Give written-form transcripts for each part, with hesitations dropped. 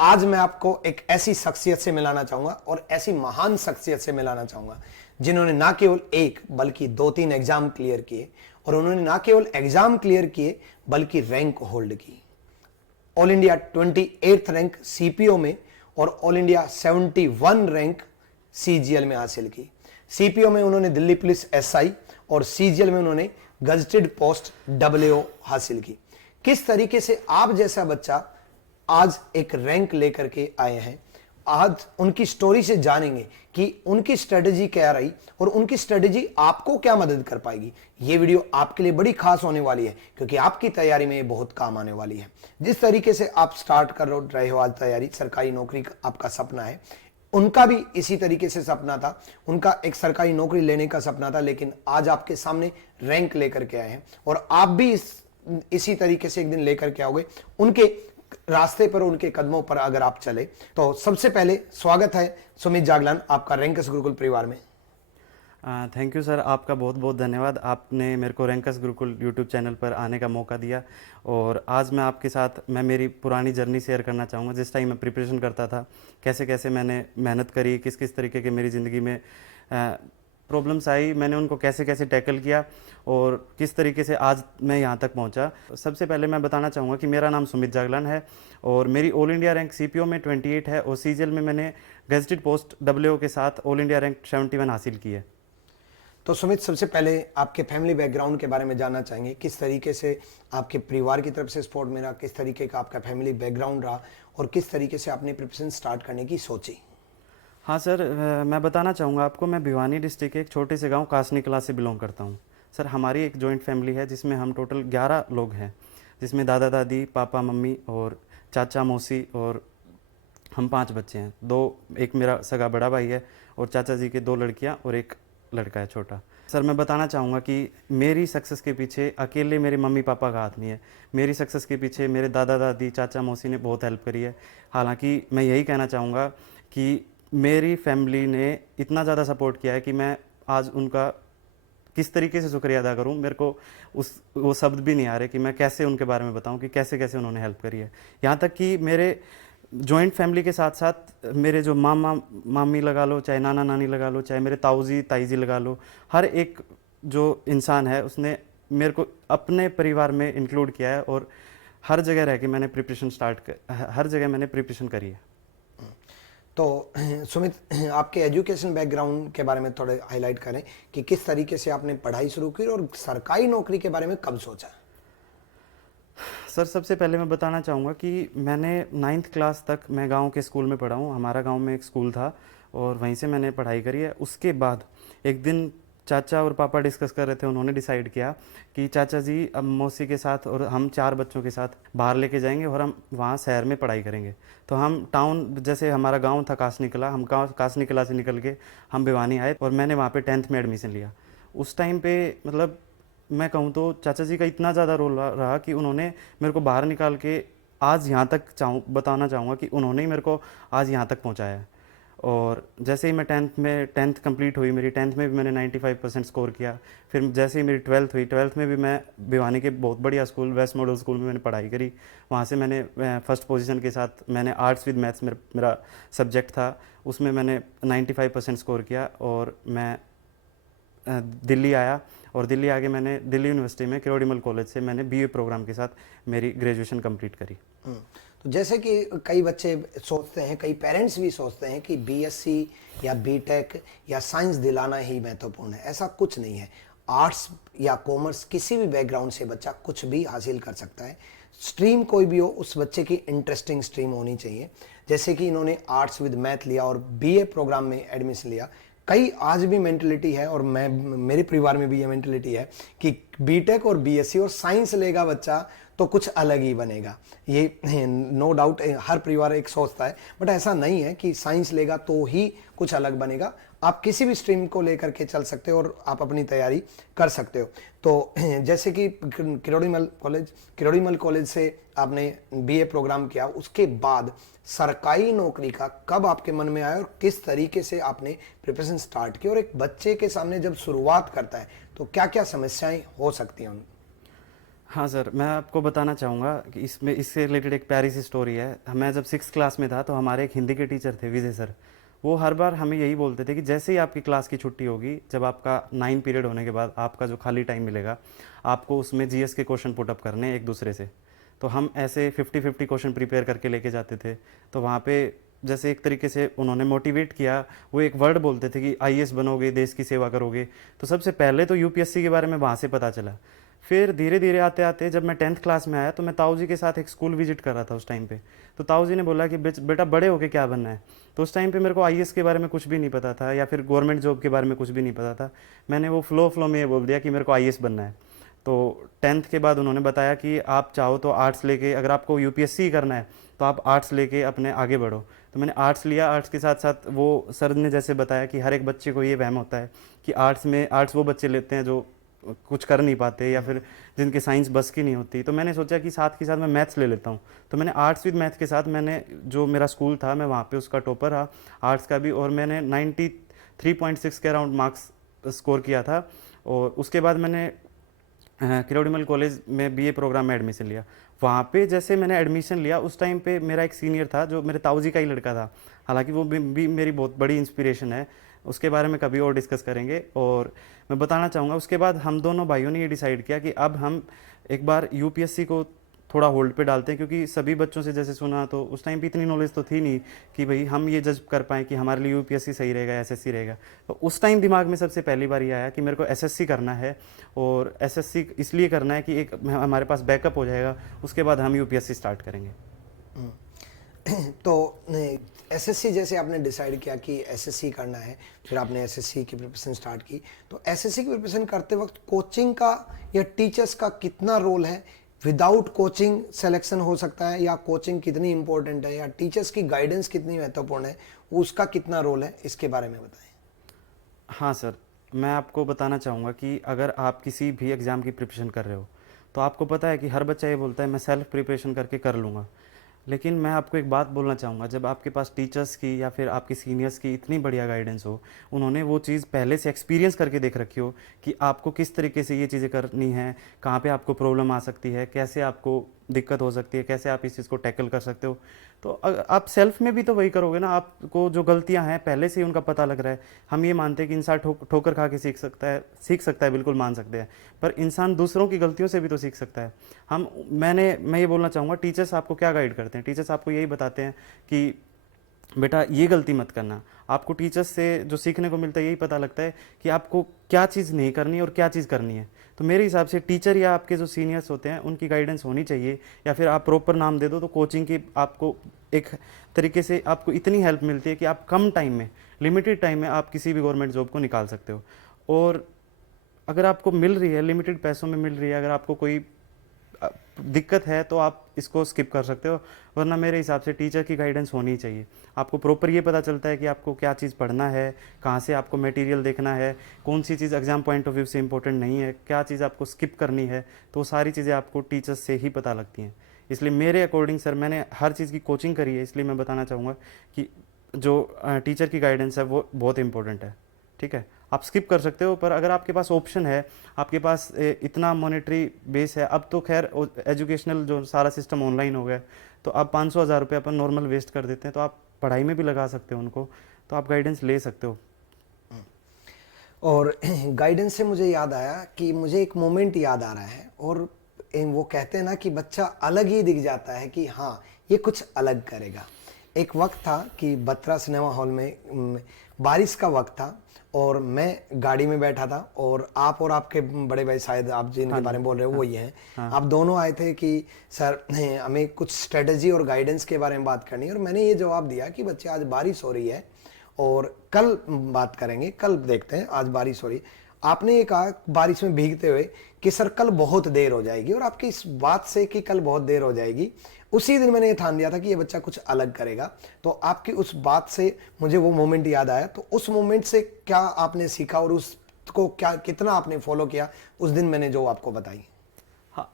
आज मैं आपको एक ऐसी शख्सियत से मिलाना चाहूंगा और ऐसी महान शख्सियत से मिलाना चाहूंगा जिन्होंने ना केवल एक बल्कि 2-3 एग्जाम क्लियर किए और उन्होंने ना केवल एग्जाम क्लियर किए बल्कि रैंक होल्ड की। All India 28th rank CPO में और ऑल इंडिया 71 रैंक सीजीएल में हासिल की। सीपीओ में उन्होंने दिल्ली पुलिस एसआई और सीजीएल में उन्होंने गजेटेड पोस्ट डब्ल्यूओ हासिल की। किस तरीके से आप जैसा बच्चा आज एक रैंक लेकर के आए हैं, आज उनकी स्टोरी से जानेंगे कि उनकी स्ट्रेटेजी क्या रही और उनकी स्ट्रेटेजी आपको क्या मदद कर पाएगी। यह वीडियो आपके लिए बड़ी खास होने वाली है क्योंकि आपकी तैयारी में ये बहुत काम आने वाली है। जिस तरीके से आप स्टार्ट कर रहे हो आज तैयारी, सरकारी नौकरी का आपका सपना है, उनका भी इसी तरीके से सपना था, उनका एक सरकारी नौकरी लेने का सपना था, लेकिन आज आपके सामने रैंक लेकर के आए हैं और आप भी इसी तरीके से एक दिन लेकर के आओगे। उनके रास्ते पर, उनके कदमों पर अगर आप चले तो सबसे पहले स्वागत है सुमित जागलान आपका रैंकस गुरुकुल परिवार में। थैंक यू सर, आपका बहुत बहुत धन्यवाद। आपने मेरे को रैंकस गुरुकुल यूट्यूब चैनल पर आने का मौका दिया और आज मैं आपके साथ मेरी पुरानी जर्नी शेयर करना चाहूँगा। जिस टाइम मैं प्रिपरेशन करता था, कैसे कैसे मैंने मेहनत करी, किस किस तरीके के मेरी ज़िंदगी में प्रॉब्लम्स आई, मैंने उनको कैसे कैसे टैकल किया और किस तरीके से आज मैं यहाँ तक पहुँचा। सबसे पहले मैं बताना चाहूँगा कि मेरा नाम सुमित जागलान है और मेरी ऑल इंडिया रैंक सीपीओ में 28 है और सीजीएल में मैंने गजेटेड पोस्ट डब्ल्यूओ के साथ ऑल इंडिया रैंक 71 हासिल की है। तो सुमित, सबसे पहले आपके फैमिली बैकग्राउंड के बारे में जानना चाहेंगे। किस तरीके से आपके परिवार की तरफ से सपोर्ट मिला, किस तरीके का आपका फैमिली बैकग्राउंड रहा और किस तरीके से आपने प्रिपरेशन स्टार्ट करने की सोची? हाँ सर, मैं बताना चाहूँगा आपको, मैं भिवानी डिस्ट्रिक्ट के एक छोटे से गांव कासनी कला से बिलोंग करता हूँ। सर, हमारी एक जॉइंट फैमिली है जिसमें हम टोटल 11 लोग हैं, जिसमें दादा दादी, पापा मम्मी और चाचा मौसी और हम 5 बच्चे हैं। एक मेरा सगा बड़ा भाई है और चाचा जी के 2 लड़कियाँ और एक लड़का है छोटा। सर, मैं बताना चाहूँगा कि मेरी सक्सेस के पीछे अकेले मेरे मम्मी पापा का हाथ नहीं है। मेरी सक्सेस के पीछे मेरे दादा दादी, चाचा मौसी ने बहुत हेल्प करी है। हालांकि मैं यही कहना चाहूँगा कि मेरी फैमिली ने इतना ज़्यादा सपोर्ट किया है कि मैं आज उनका किस तरीके से शुक्रिया अदा करूं, मेरे को वो शब्द भी नहीं आ रहे कि मैं कैसे उनके बारे में बताऊं कि कैसे कैसे उन्होंने हेल्प करी है। यहाँ तक कि मेरे जॉइंट फैमिली के साथ साथ मेरे जो मामा मामी लगा लो, चाहे नाना नानी लगा लो, चाहे मेरे ताऊजी ताईजी लगा लो, हर एक जो इंसान है उसने मेरे को अपने परिवार में इंक्लूड किया है और हर जगह रह के मैंने हर जगह मैंने प्रिपरेशन करी है। तो सुमित, आपके एजुकेशन बैकग्राउंड के बारे में थोड़े हाईलाइट करें कि किस तरीके से आपने पढ़ाई शुरू की और सरकारी नौकरी के बारे में कब सोचा? सर, सबसे पहले मैं बताना चाहूँगा कि मैंने 9th क्लास तक मैं गांव के स्कूल में पढ़ा हूँ। हमारा गांव में एक स्कूल था और वहीं से मैंने पढ़ाई करी है। उसके बाद एक दिन चाचा और पापा डिस्कस कर रहे थे, उन्होंने डिसाइड किया कि चाचा जी अब मौसी के साथ और हम 4 बच्चों के साथ बाहर लेके जाएंगे और हम वहाँ शहर में पढ़ाई करेंगे। तो हम टाउन, जैसे हमारा गांव था कासनी कला, हम कासनी कला से निकल के हम भिवानी आए और मैंने वहाँ पे 10th में एडमिशन लिया। उस टाइम पे मतलब मैं कहूँ तो चाचा जी का इतना ज़्यादा रोल रहा कि उन्होंने मेरे को बाहर निकाल के आज यहाँ तक बताना चाहूँगा कि उन्होंने ही मेरे को आज यहाँ तक पहुँचाया है। और जैसे ही मैं 10th कंप्लीट हुई मेरी, 10th में भी मैंने 95% स्कोर किया। फिर जैसे ही मेरी 12th हुई, 12th में भी मैं भिवानी के बहुत बढ़िया स्कूल वेस्ट मॉडल स्कूल में मैंने पढ़ाई करी। वहाँ से मैंने फर्स्ट पोजीशन के साथ, मैंने आर्ट्स विद मैथ्स मेरा सब्जेक्ट था, उसमें मैंने 95% स्कोर किया और मैं दिल्ली आया और दिल्ली आके मैंने दिल्ली यूनिवर्सिटी में किरोड़ीमल कॉलेज से मैंने बीए प्रोग्राम के साथ मेरी ग्रेजुएशन कंप्लीट करी। तो जैसे कि कई बच्चे सोचते हैं, कई पेरेंट्स भी सोचते हैं कि बीएससी या बीटेक या साइंस दिलाना ही महत्वपूर्ण है। ऐसा कुछ नहीं है। आर्ट्स या कॉमर्स, किसी भी बैकग्राउंड से बच्चा कुछ भी हासिल कर सकता है। स्ट्रीम कोई भी हो, उस बच्चे की इंटरेस्टिंग स्ट्रीम होनी चाहिए। जैसे कि इन्होंने आर्ट्स विद मैथ लिया और बीए प्रोग्राम में एडमिशन लिया। कई आज भी मेंटलिटी है और मेरे परिवार में भी ये मेंटलिटी है कि बीटेक और बीएससी और साइंस लेगा बच्चा तो कुछ अलग ही बनेगा। ये नो डाउट हर परिवार एक सोचता है, बट ऐसा नहीं है कि साइंस लेगा तो ही कुछ अलग बनेगा। आप किसी भी स्ट्रीम को लेकर के चल सकते हो और आप अपनी तैयारी कर सकते हो। तो जैसे कि किरोड़ीमल कॉलेज से आपने बीए प्रोग्राम किया, उसके बाद सरकारी नौकरी का कब आपके मन में आया और किस तरीके से आपने प्रिपरेशन स्टार्ट की? और एक बच्चे के सामने जब शुरुआत करता है तो क्या क्या समस्याएं हो सकती हैं? हाँ सर, मैं आपको बताना चाहूँगा कि इसमें इससे रिलेटेड एक प्यारी सी स्टोरी है। मैं जब 6th क्लास में था तो हमारे एक हिंदी के टीचर थे, विजय सर। वो हर बार हमें यही बोलते थे कि जैसे ही आपकी क्लास की छुट्टी होगी, जब आपका 9 पीरियड होने के बाद आपका जो खाली टाइम मिलेगा, आपको उसमें जीएस के क्वेश्चन पुट अप करने हैं एक दूसरे से। तो हम ऐसे 50-50 क्वेश्चन प्रिपेयर करके लेके जाते थे। तो वहाँ पे जैसे एक तरीके से उन्होंने मोटिवेट किया, वो एक वर्ड बोलते थे कि आईएएस बनोगे, देश की सेवा करोगे। तो सबसे पहले तो यूपीएससी के बारे में वहाँ से पता चला। फिर धीरे धीरे आते आते जब मैं 10th क्लास में आया तो मैं ताऊ जी के साथ एक स्कूल विजिट कर रहा था उस टाइम पे। तो ताऊ जी ने बोला कि बेटा बड़े होके क्या बनना है। तो उस टाइम पे मेरे को आईएएस के बारे में कुछ भी नहीं पता था, या फिर गवर्नमेंट जॉब के बारे में कुछ भी नहीं पता था। मैंने वो फ्लो में ये बोल दिया कि मेरे को आईएएस बनना है। तो 10th के बाद उन्होंने बताया कि आप चाहो तो आर्ट्स लेके, अगर आपको यूपीएससी करना है तो आप आर्ट्स लेके अपने आगे बढ़ो। तो मैंने आर्ट्स लिया। आर्ट्स के साथ साथ वो सर ने जैसे बताया कि हर एक बच्चे को ये वहम होता है कि आर्ट्स वो बच्चे लेते हैं जो कुछ कर नहीं पाते, या फिर जिनके साइंस बस की नहीं होती। तो मैंने सोचा कि साथ के साथ मैं मैथ्स ले लेता हूँ। तो मैंने आर्ट्स विद मैथ के साथ, मैंने जो मेरा स्कूल था मैं वहाँ पे उसका टॉपर रहा, आर्ट्स का भी, और मैंने 93.6 के अराउंड मार्क्स स्कोर किया था। और उसके बाद मैंने किरोड़ीमल कॉलेज में बीए प्रोग्राम में एडमिशन लिया। वहाँ पे जैसे मैंने एडमिशन लिया, उस टाइम पे मेरा एक सीनियर था जो मेरे ताऊ जी का ही लड़का था। हालांकि वो भी मेरी बहुत बड़ी इंस्पिरेशन है, उसके बारे में कभी और डिस्कस करेंगे। और मैं बताना चाहूँगा, उसके बाद हम दोनों भाइयों ने ये डिसाइड किया कि अब हम एक बार यूपीएससी को थोड़ा होल्ड पे डालते हैं, क्योंकि सभी बच्चों से जैसे सुना तो उस टाइम पे इतनी नॉलेज तो थी नहीं कि भाई हम ये जज कर पाएँ कि हमारे लिए यूपीएससी सही रहेगा, एसएससी रहेगा। तो उस टाइम दिमाग में सबसे पहली बार ये आया कि मेरे को एसएससी करना है, और एसएससी इसलिए करना है कि एक हमारे पास बैकअप हो जाएगा, उसके बाद हम यूपीएससी स्टार्ट करेंगे। तो एसएससी जैसे आपने डिसाइड किया कि एसएससी करना है, फिर आपने एसएससी की प्रिपरेशन स्टार्ट की, तो एसएससी की प्रिपरेशन करते वक्त कोचिंग का या टीचर्स का कितना रोल है? विदाउट कोचिंग सिलेक्शन हो सकता है, या कोचिंग कितनी इंपॉर्टेंट है, या टीचर्स की गाइडेंस कितनी महत्वपूर्ण है, उसका कितना रोल है, इसके बारे में बताएं। हाँ सर, मैं आपको बताना चाहूँगा कि अगर आप किसी भी एग्ज़ाम की प्रिपरेशन कर रहे हो, तो आपको पता है कि हर बच्चा ये बोलता है मैं सेल्फ प्रिपरेशन करके कर लूँगा। लेकिन मैं आपको एक बात बोलना चाहूँगा, जब आपके पास टीचर्स की या फिर आपके सीनियर्स की इतनी बढ़िया गाइडेंस हो, उन्होंने वो चीज़ पहले से एक्सपीरियंस करके देख रखी हो कि आपको किस तरीके से ये चीज़ें करनी है, कहाँ पे आपको प्रॉब्लम आ सकती है, कैसे आपको दिक्कत हो सकती है, कैसे आप इस चीज़ को टैकल कर सकते हो, तो आप सेल्फ में भी तो वही करोगे ना। आपको जो गलतियां हैं पहले से ही उनका पता लग रहा है। हम ये मानते हैं कि इंसान ठोकर खा के सीख सकता है, बिल्कुल मान सकते हैं, पर इंसान दूसरों की गलतियों से भी तो सीख सकता है। मैं ये बोलना चाहूँगा, टीचर्स आपको क्या गाइड करते हैं? टीचर्स आपको यही बताते हैं कि बेटा ये गलती मत करना। आपको टीचर्स से जो सीखने को मिलता है यही पता लगता है कि आपको क्या चीज़ नहीं करनी है और क्या चीज़ करनी है। तो मेरे हिसाब से टीचर या आपके जो सीनियर्स होते हैं उनकी गाइडेंस होनी चाहिए, या फिर आप प्रॉपर नाम दे दो तो कोचिंग की आपको एक तरीके से आपको इतनी हेल्प मिलती है कि आप कम टाइम में, लिमिटेड टाइम में आप किसी भी गवर्नमेंट जॉब को निकाल सकते हो। और अगर आपको मिल रही है, लिमिटेड पैसों में मिल रही है, अगर आपको कोई दिक्कत है तो आप इसको स्किप कर सकते हो, वरना मेरे हिसाब से टीचर की गाइडेंस होनी चाहिए। आपको प्रॉपर ये पता चलता है कि आपको क्या चीज़ पढ़ना है, कहाँ से आपको मटेरियल देखना है, कौन सी चीज़ एग्जाम पॉइंट ऑफ व्यू से इंपॉर्टेंट नहीं है, क्या चीज़ आपको स्किप करनी है, तो सारी चीज़ें आपको टीचर्स से ही पता लगती हैं। इसलिए मेरे अकॉर्डिंग सर, मैंने हर चीज़ की कोचिंग करी है, इसलिए मैं बताना चाहूँगा कि जो टीचर की गाइडेंस है वो बहुत इंपॉर्टेंट है। ठीक है, आप स्किप कर सकते हो, पर अगर आपके पास ऑप्शन है, आपके पास इतना मॉनेटरी बेस है, अब तो खैर एजुकेशनल जो सारा सिस्टम ऑनलाइन हो गया, तो अब 500,000 रुपये अपन नॉर्मल वेस्ट कर देते हैं, तो आप पढ़ाई में भी लगा सकते हो उनको, तो आप गाइडेंस ले सकते हो। और गाइडेंस से मुझे याद आया कि मुझे एक मोमेंट याद आ रहा है, और वो कहते हैं ना कि बच्चा अलग ही दिख जाता है कि हाँ ये कुछ अलग करेगा। एक वक्त था कि बत्रा सिनेमा हॉल में बारिश का वक्त था, और मैं गाड़ी में बैठा था, और आपके बड़े भाई, शायद आप जिनके बारे में बोल रहे हो वही हैं, आप दोनों आए थे कि सर हमें कुछ स्ट्रेटजी और गाइडेंस के बारे में बात करनी है। और मैंने ये जवाब दिया कि बच्चे आज बारिश हो रही है और कल बात करेंगे, कल देखते हैं, आज बारिश हो रही है। आपने ये कहा बारिश में भीगते हुए कि सर कल बहुत देर हो जाएगी, और आपकी इस बात से कि कल बहुत देर हो जाएगी, उसी दिन मैंने ये ठान दिया था कि ये बच्चा कुछ अलग करेगा। तो आपकी उस बात से मुझे वो मोमेंट याद आया। तो उस मोमेंट से क्या आपने सीखा, और उसको क्या कितना आपने फॉलो किया उस दिन मैंने जो आपको बताई? हाँ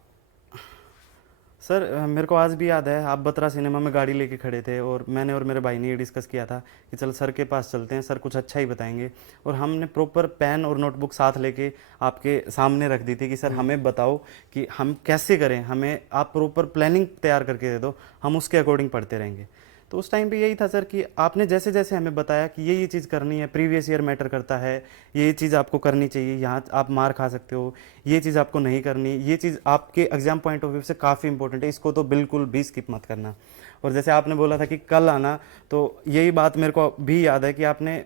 सर मेरे को आज भी याद है, आप बत्रा सिनेमा में गाड़ी लेके खड़े थे और मैंने और मेरे भाई ने ये डिस्कस किया था कि चल सर के पास चलते हैं, सर कुछ अच्छा ही बताएंगे। और हमने प्रॉपर पेन और नोटबुक साथ लेके आपके सामने रख दी थी कि सर हमें बताओ कि हम कैसे करें, हमें आप प्रॉपर प्लानिंग तैयार करके दे दो, हम उसके अकॉर्डिंग पढ़ते रहेंगे। तो उस टाइम पे यही था सर कि आपने जैसे जैसे हमें बताया कि ये चीज़ करनी है, प्रीवियस ईयर मैटर करता है, ये चीज़ आपको करनी चाहिए, यहाँ आप मार खा सकते हो, ये चीज़ आपको नहीं करनी, ये चीज़ आपके एग्जाम पॉइंट ऑफ व्यू से काफ़ी इंपॉर्टेंट है, इसको तो बिल्कुल भी स्किप मत करना। और जैसे आपने बोला था कि कल आना, तो यही बात मेरे को भी याद है कि आपने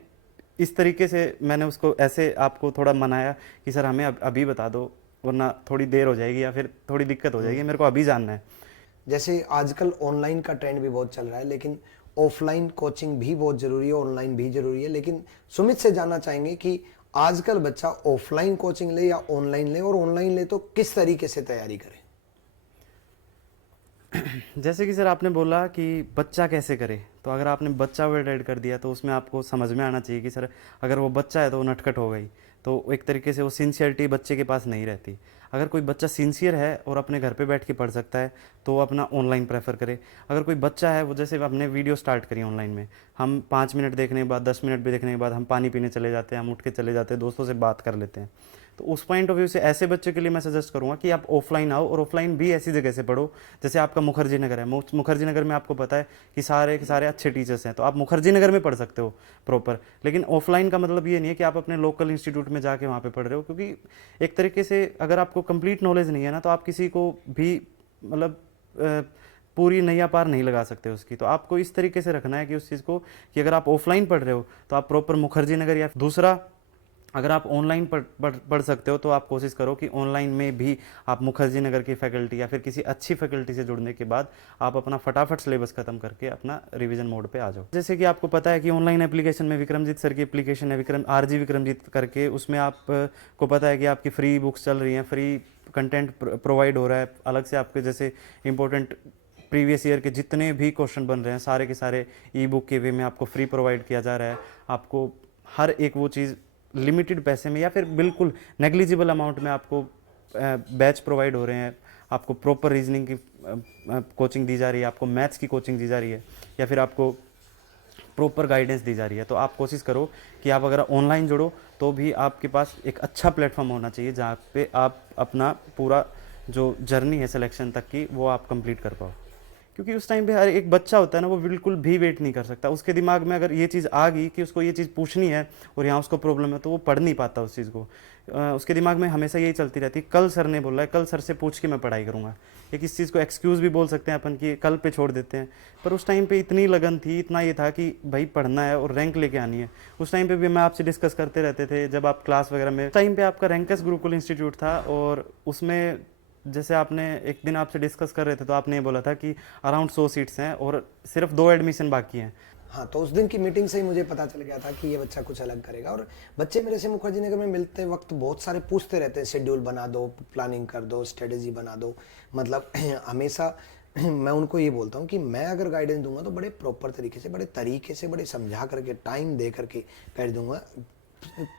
इस तरीके से, मैंने उसको ऐसे आपको थोड़ा मनाया कि सर हमें अभी बता दो, वरना थोड़ी देर हो जाएगी या फिर थोड़ी दिक्कत हो जाएगी, मेरे को अभी जानना है। जैसे आजकल ऑनलाइन का ट्रेंड भी बहुत चल रहा है, लेकिन ऑफलाइन कोचिंग भी बहुत जरूरी है, ऑनलाइन भी जरूरी है। लेकिन सुमित से जानना चाहेंगे कि आजकल बच्चा ऑफलाइन कोचिंग ले या ऑनलाइन ले, और ऑनलाइन ले तो किस तरीके से तैयारी करे। जैसे कि सर आपने बोला कि बच्चा कैसे करे, तो अगर आपने बच्चा वर्ड ऐड कर दिया तो उसमें आपको समझ में आना चाहिए कि सर अगर वो बच्चा है तो वो नटखट हो गई, तो एक तरीके से वो सिंसियरिटी बच्चे के पास नहीं रहती। अगर कोई बच्चा सिंसियर है और अपने घर पे बैठ के पढ़ सकता है तो वो अपना ऑनलाइन प्रेफर करे। अगर कोई बच्चा है, वो जैसे हमने वीडियो स्टार्ट करी ऑनलाइन में, हम 5 मिनट देखने के बाद, 10 मिनट भी देखने के बाद हम पानी पीने चले जाते हैं, हम उठ के चले जाते हैं, दोस्तों से बात कर लेते हैं। तो उस पॉइंट ऑफ व्यू से ऐसे बच्चे के लिए मैं सजेस्ट करूंगा कि आप ऑफलाइन आओ, और ऑफलाइन भी ऐसी जगह से पढ़ो जैसे आपका मुखर्जी नगर है। मुखर्जी नगर में आपको पता है कि सारे के सारे अच्छे टीचर्स हैं, तो आप मुखर्जी नगर में पढ़ सकते हो प्रॉपर। लेकिन ऑफलाइन का मतलब ये नहीं है कि आप अपने लोकल इंस्टीट्यूट में जाके वहाँ पे पढ़ रहे हो, क्योंकि एक तरीके से अगर आपको कंप्लीट नॉलेज नहीं है ना, तो आप किसी को भी मतलब पूरी नैया पार नहीं लगा सकते उसकी। तो आपको इस तरीके से रखना है कि उस चीज़ को, कि अगर आप ऑफलाइन पढ़ रहे हो तो आप प्रॉपर मुखर्जी नगर, या दूसरा अगर आप ऑनलाइन पढ़ सकते हो तो आप कोशिश करो कि ऑनलाइन में भी आप मुखर्जी नगर की फैकल्टी या फिर किसी अच्छी फैकल्टी से जुड़ने के बाद आप अपना फटाफट सिलेबस खत्म करके अपना रिवीजन मोड पे आ जाओ। जैसे कि आपको पता है कि ऑनलाइन एप्लीकेशन में विक्रमजीत सर की एप्लीकेशन है, RG विक्रमजीत करके, उसमें आपको पता है कि आपकी फ्री बुक्स चल रही हैं, फ्री कंटेंट प्रोवाइड हो रहा है। अलग से आपके जैसे इंपॉर्टेंट प्रीवियस ईयर के जितने भी क्वेश्चन बन रहे हैं सारे के सारे ई बुक के वे में आपको फ्री प्रोवाइड किया जा रहा है। आपको हर एक वो चीज़ लिमिटेड पैसे में या फिर बिल्कुल नेग्लिजिबल अमाउंट में आपको बैच प्रोवाइड हो रहे हैं। आपको प्रॉपर रीजनिंग की कोचिंग दी जा रही है, आपको मैथ्स की कोचिंग दी जा रही है, या फिर आपको प्रॉपर गाइडेंस दी जा रही है। तो आप कोशिश करो कि आप अगर ऑनलाइन जुड़ो तो भी आपके पास एक अच्छा प्लेटफॉर्म होना चाहिए जहाँ पे आप अपना पूरा जो जर्नी है सिलेक्शन तक की वो आप कंप्लीट कर पाओ। क्योंकि उस टाइम पे हर एक बच्चा होता है ना, वो बिल्कुल भी वेट नहीं कर सकता। उसके दिमाग में अगर ये चीज़ आ गई कि उसको ये चीज़ पूछनी है और यहाँ उसको प्रॉब्लम है, तो वो पढ़ नहीं पाता उस चीज़ को। उसके दिमाग में हमेशा यही चलती रहती है, कल सर ने बोला है, कल सर से पूछ के मैं पढ़ाई करूँगा। एक इस चीज़ को एक्सक्यूज़ भी बोल सकते हैं अपन कि कल पे छोड़ देते हैं। पर उस टाइम पे इतनी लगन थी, इतना ये था कि भाई पढ़ना है और रैंक लेके आनी है। उस टाइम पे भी मैं आपसे डिस्कस करते रहते थे जब आप क्लास वगैरह में। उस टाइम पे आपका रैंकस गुरुकुल इंस्टीट्यूट था, और उसमें जैसे आपने एक दिन आपसे डिस्कस कर रहे थे तो आपने ये बोला था कि अराउंड 100 सीट्स हैं और सिर्फ 2 एडमिशन बाकी हैं। हाँ, तो उस दिन की मीटिंग से ही मुझे पता चल गया था कि ये बच्चा कुछ अलग करेगा। और बच्चे मेरे से मुखर्जी नगर में मिलते वक्त बहुत सारे पूछते रहते हैं, शेड्यूल बना दो, प्लानिंग कर दो, स्ट्रेटेजी बना दो। मतलब हमेशा मैं उनको ये बोलता हूँ कि मैं अगर गाइडेंस दूंगा तो बड़े प्रॉपर तरीके से, बड़े तरीके से, बड़े समझा करके, टाइम दे करके गाइड दूंगा।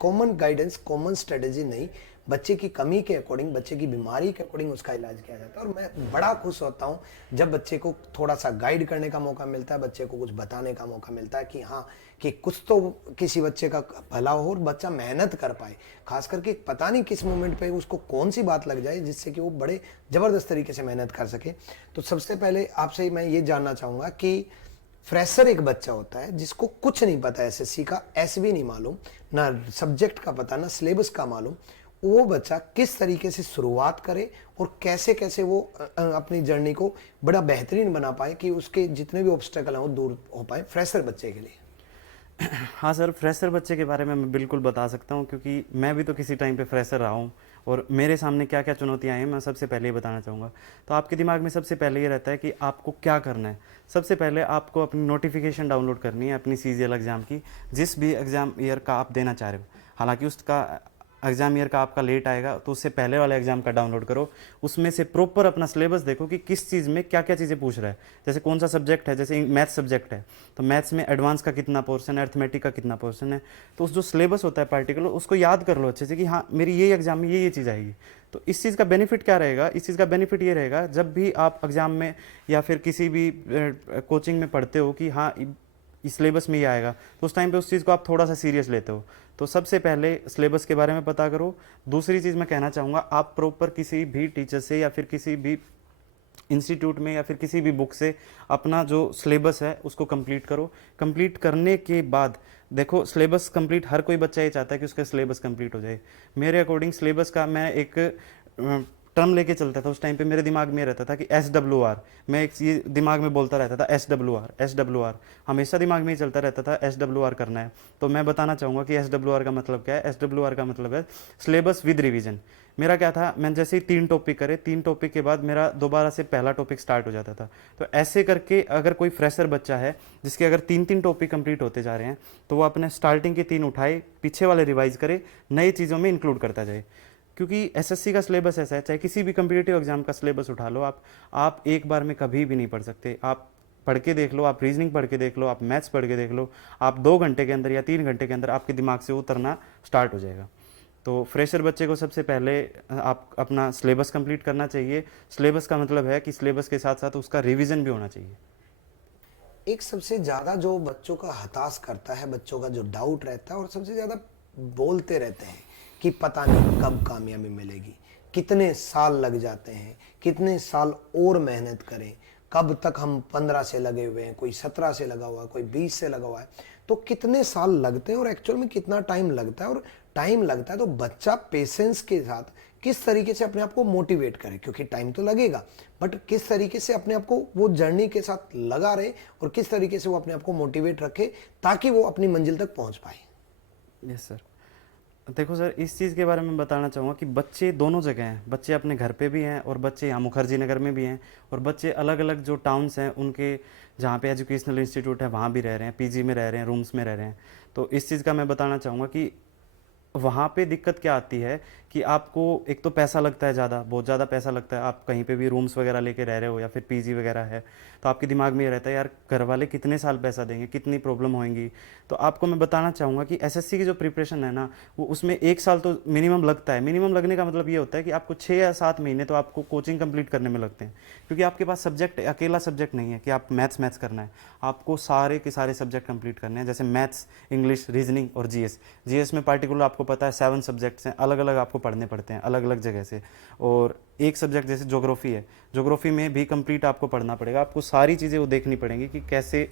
कॉमन गाइडेंस, कॉमन स्ट्रेटेजी नहीं, बच्चे की कमी के अकॉर्डिंग, बच्चे की बीमारी के अकॉर्डिंग उसका इलाज किया जाता है। और मैं बड़ा खुश होता हूँ जब बच्चे को थोड़ा सा गाइड करने का मौका मिलता है, बच्चे को कुछ बताने का मौका मिलता है कि हाँ, कि कुछ तो किसी बच्चे का भला हो और बच्चा मेहनत कर पाए। खास करके पता नहीं किस मोमेंट पे उसको कौन सी बात लग जाए जिससे कि वो बड़े जबरदस्त तरीके से मेहनत कर सके। तो सबसे पहले आपसे मैं ये जानना चाहूँगा कि फ्रेशर एक बच्चा होता है जिसको कुछ नहीं पता एसएससी का, एसबी नहीं मालूम, ना सब्जेक्ट का पता, ना सिलेबस का मालूम, वो बच्चा किस तरीके से शुरुआत करे और कैसे कैसे वो अपनी जर्नी को बड़ा बेहतरीन बना पाए कि उसके जितने भी ऑब्स्टेकल हैं वो दूर हो पाए फ्रेशर बच्चे के लिए। हाँ सर, फ्रेशर बच्चे के बारे में मैं बिल्कुल बता सकता हूँ, क्योंकि मैं भी तो किसी टाइम पे फ्रेशर रहा हूँ और मेरे सामने क्या क्या चुनौतियाँ आई हैं मैं सबसे पहले ही बताना चाहूँगा। तो आपके दिमाग में सबसे पहले ये रहता है कि आपको क्या करना है। सबसे पहले आपको अपनी नोटिफिकेशन डाउनलोड करनी है अपनी CGL एग्ज़ाम की, जिस भी एग्ज़ाम ईयर का आप देना चाह रहे हो। हालांकि उसका एग्ज़ाम ईयर का आपका लेट आएगा तो उससे पहले वाले एग्ज़ाम का डाउनलोड करो, उसमें से प्रॉपर अपना सिलेबस देखो कि किस चीज़ में क्या क्या चीज़ें पूछ रहा है। जैसे कौन सा सब्जेक्ट है, जैसे मैथ्स सब्जेक्ट है तो मैथ्स में एडवांस का कितना पोर्शन है, अर्थमेटिक का कितना पोर्शन है, तो उस जो सिलेबस होता है पार्टिकुलर उसको याद कर लो अच्छे से कि हाँ मेरी ये एग्ज़ाम में ये चीज़ आएगी। तो इस चीज़ का बेनिफिट क्या रहेगा, इस चीज़ का बेनिफिट ये रहेगा जब भी आप एग्ज़ाम में या फिर किसी भी कोचिंग में पढ़ते हो कि हाँ इस सिलेबस में ये आएगा, तो उस टाइम पे उस चीज़ को आप थोड़ा सा सीरियस लेते हो। तो सबसे पहले सिलेबस के बारे में पता करो। दूसरी चीज़ मैं कहना चाहूँगा, आप प्रॉपर किसी भी टीचर से या फिर किसी भी इंस्टीट्यूट में या फिर किसी भी बुक से अपना जो सिलेबस है उसको कंप्लीट करो। कंप्लीट करने के बाद देखो, सिलेबस कंप्लीट हर कोई बच्चा ये चाहता है कि उसका सिलेबस कंप्लीट हो जाए। मेरे अकॉर्डिंग सिलेबस का मैं एक टर्म लेके चलता था, उस टाइम पे मेरे दिमाग में रहता था कि SWR, मैं एक ये दिमाग में बोलता रहता था SWR हमेशा दिमाग में ही चलता रहता था, SWR करना है। तो मैं बताना चाहूँगा कि SWR का मतलब क्या है। SWR का मतलब है सिलेबस विद रिवीजन। मेरा क्या था, मैं जैसे ही 3 टॉपिक करे, 3 टॉपिक के बाद मेरा दोबारा से पहला टॉपिक स्टार्ट हो जाता था। तो ऐसे करके अगर कोई फ्रेशर बच्चा है जिसके अगर 3 टॉपिक कंप्लीट होते जा रहे हैं तो वो अपने स्टार्टिंग के 3 उठाए, पीछे वाले रिवाइज करे, नई चीज़ों में इंक्लूड करता जाए। क्योंकि एसएससी का सिलेबस ऐसा है, चाहे किसी भी कम्पिटिटिव एग्जाम का सिलेबस उठा लो आप एक बार में कभी भी नहीं पढ़ सकते। आप पढ़ के देख लो, आप रीजनिंग पढ़ के देख लो, आप मैथ्स पढ़ के देख लो, आप 2 घंटे के अंदर या 3 घंटे के अंदर आपके दिमाग से उतरना स्टार्ट हो जाएगा। तो फ्रेशर बच्चे को सबसे पहले आप अपना सिलेबस कंप्लीट करना चाहिए। सिलेबस का मतलब है कि सिलेबस के साथ साथ उसका रिवीजन भी होना चाहिए। एक सबसे ज़्यादा जो बच्चों का हताश करता है, बच्चों का जो डाउट रहता है और सबसे ज़्यादा बोलते रहते हैं कि पता नहीं कब कामयाबी मिलेगी, कितने साल लग जाते हैं, कितने साल और मेहनत करें, कब तक हम 15 से लगे हुए हैं, कोई 17 से लगा हुआ है, कोई 20 से लगा हुआ है, तो कितने साल लगते हैं और एक्चुअल में कितना टाइम लगता है। और टाइम लगता है तो बच्चा पेशेंस के साथ किस तरीके से अपने आप को मोटिवेट करे, क्योंकि टाइम तो लगेगा, बट किस तरीके से अपने आप को वो जर्नी के साथ लगा रहे और किस तरीके से वो अपने आप को मोटिवेट रखे ताकि वो अपनी मंजिल तक पहुंच पाए। Yes sir. देखो सर, इस चीज़ के बारे में बताना चाहूँगा कि बच्चे दोनों जगह हैं। बच्चे अपने घर पे भी हैं और बच्चे यहाँ मुखर्जी नगर में भी हैं, और बच्चे अलग अलग जो टाउन्स हैं उनके जहाँ पे एजुकेशनल इंस्टीट्यूट है वहाँ भी रह रहे हैं, पीजी में रह रहे हैं, रूम्स में रह रहे हैं। तो इस चीज़ का मैं बताना चाहूँगा कि वहाँ पे दिक्कत क्या आती है कि आपको एक तो पैसा लगता है ज़्यादा, बहुत ज़्यादा पैसा लगता है। आप कहीं पे भी रूम्स वगैरह लेके रह रहे हो या फिर पीजी वगैरह है, तो आपके दिमाग में ये रहता है यार घर वाले कितने साल पैसा देंगे, कितनी प्रॉब्लम होएंगी। तो आपको मैं बताना चाहूँगा कि एसएससी की जो प्रिपरेशन है ना, वो उसमें 1 साल तो मिनिमम लगता है। मिनिमम लगने का मतलब ये होता है कि आपको 6 या 7 महीने तो आपको कोचिंग कंप्लीट करने में लगते हैं, क्योंकि आपके पास सब्जेक्ट अकेला सब्जेक्ट नहीं है कि आप मैथ्स करना है, आपको सारे के सारे सब्जेक्ट कंप्लीट करने हैं। जैसे मैथ्स, इंग्लिश, रीजनिंग और जीएस में पार्टिकुलर आपको पता है 7 सब्जेक्ट्स हैं, अलग अलग आपको पढ़ने पड़ते हैं अलग अलग जगह से। और एक सब्जेक्ट जैसे ज्योग्राफी है, ज्योग्राफी में भी कंप्लीट आपको पढ़ना पड़ेगा। आपको सारी चीज़ें वो देखनी पड़ेंगी कि कैसे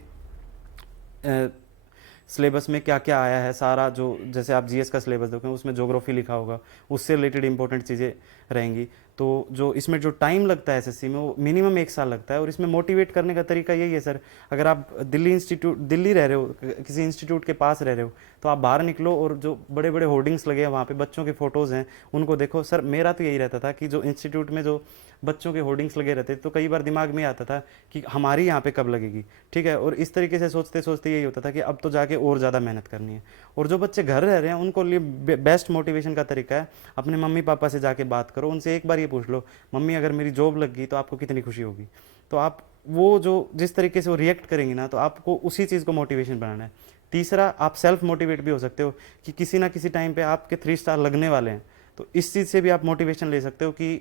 सिलेबस में क्या क्या आया है सारा। जो जैसे आप जीएस का सिलेबस देखोगे उसमें ज्योग्राफी लिखा होगा, उससे रिलेटेड इंपॉर्टेंट चीज़ें रहेंगी। तो जो इसमें जो टाइम लगता है एसएससी में वो मिनिमम 1 साल लगता है। और इसमें मोटिवेट करने का तरीका यही है सर, अगर आप दिल्ली रह रहे हो, किसी इंस्टीट्यूट के पास रह रहे हो, तो आप बाहर निकलो और जो बड़े बड़े होर्डिंग्स लगे हैं वहाँ पे बच्चों के फ़ोटोज़ हैं उनको देखो। सर मेरा तो यही रहता था कि जो इंस्टीट्यूट में जो बच्चों के होर्डिंग्स लगे रहते तो कई बार दिमाग में आता था कि हमारी यहाँ पे कब लगेगी, ठीक है। और इस तरीके से सोचते सोचते यही होता था कि अब तो जाके और ज़्यादा मेहनत करनी है। और जो बच्चे घर रह रहे हैं उनको लिए बेस्ट मोटिवेशन का तरीका है अपने मम्मी पापा से जाके बात करो, उनसे एक बार ये पूछ लो मम्मी अगर मेरी जॉब लग गई तो आपको कितनी खुशी होगी। तो आप वो जो जिस तरीके से वो रिएक्ट करेंगे ना, तो आपको उसी चीज़ को मोटिवेशन बनाना है। तीसरा, आप सेल्फ मोटिवेट भी हो सकते हो कि किसी ना किसी टाइम पे आपके 3 स्टार लगने वाले हैं, तो इस चीज़ से भी आप मोटिवेशन ले सकते हो कि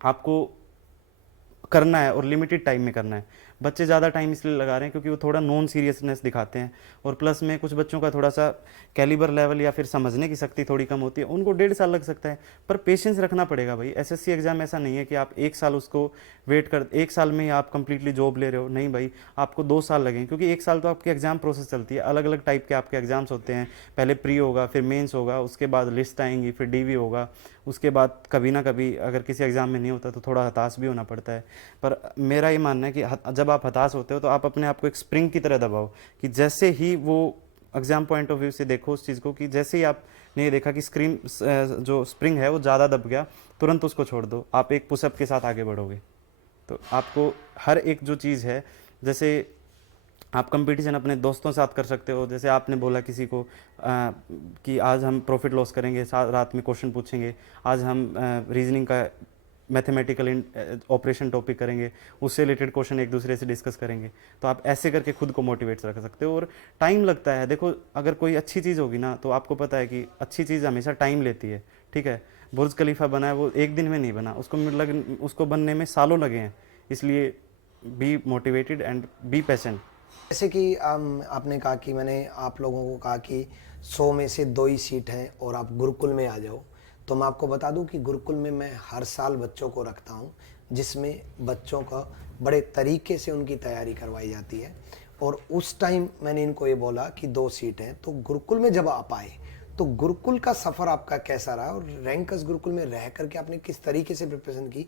आपको करना है और लिमिटेड टाइम में करना है। बच्चे ज़्यादा टाइम इसलिए लगा रहे हैं क्योंकि वो थोड़ा नॉन सीरियसनेस दिखाते हैं, और प्लस में कुछ बच्चों का थोड़ा सा कैलिबर लेवल या फिर समझने की शक्ति थोड़ी कम होती है, उनको 1.5 साल लग सकता है। पर पेशेंस रखना पड़ेगा भाई। एसएससी एग्जाम ऐसा नहीं है कि आप 1 साल उसको वेट कर, 1 साल में ही आप कंप्लीटली जॉब ले रहे हो, नहीं भाई, आपको 2 साल लगेंगे। क्योंकि 1 साल तो आपकी एग्जाम प्रोसेस चलती है, अलग अलग टाइप के आपके एग्जाम्स होते हैं। पहले प्री होगा, फिर मेंस होगा, उसके बाद लिस्ट आएंगी, फिर डीवी होगा, उसके बाद कभी ना कभी अगर किसी एग्जाम में नहीं होता तो थोड़ा हताश भी होना पड़ता है। पर मेरा ये मानना है कि जब आप हताश होते हो तो आप अपने आप को एक स्प्रिंग की तरह दबाओ, कि जैसे ही वो एग्जाम पॉइंट ऑफ व्यू से देखो उस चीज़ को, कि जैसे ही आपने देखा कि जो स्प्रिंग है वो ज़्यादा दब गया, तुरंत उसको छोड़ दो, आप एक पुशअप के साथ आगे बढ़ोगे। तो आपको हर एक जो चीज़ है, जैसे आप कंपटीशन अपने दोस्तों के साथ कर सकते हो। जैसे आपने बोला किसी को कि आज हम प्रॉफिट लॉस करेंगे, रात में क्वेश्चन पूछेंगे, आज हम रीजनिंग का मैथमेटिकल ऑपरेशन टॉपिक करेंगे, उससे रिलेटेड क्वेश्चन एक दूसरे से डिस्कस करेंगे। तो आप ऐसे करके खुद को मोटिवेट रख सकते हो। और टाइम लगता है, देखो अगर कोई अच्छी चीज़ होगी ना, तो आपको पता है कि अच्छी चीज़ हमेशा टाइम लेती है, ठीक है। बुर्ज खलीफा बना है, वो एक दिन में नहीं बना, उसको बनने में सालों लगे हैं। इसलिए be motivated and be patient. जैसे कि आपने कहा कि मैंने आप लोगों को कहा कि 100 में से 2 ही सीट हैं और आप गुरुकुल में आ जाओ। तो मैं आपको बता दूं कि गुरुकुल में मैं हर साल बच्चों को रखता हूं, जिसमें बच्चों का बड़े तरीके से उनकी तैयारी करवाई जाती है। और उस टाइम मैंने इनको ये बोला कि 2 सीट हैं। तो गुरुकुल में जब आप आए तो गुरुकुल का सफ़र आपका कैसा रहा और रैंकर्स गुरुकुल में रह करके आपने किस तरीके से प्रिपरेशन की?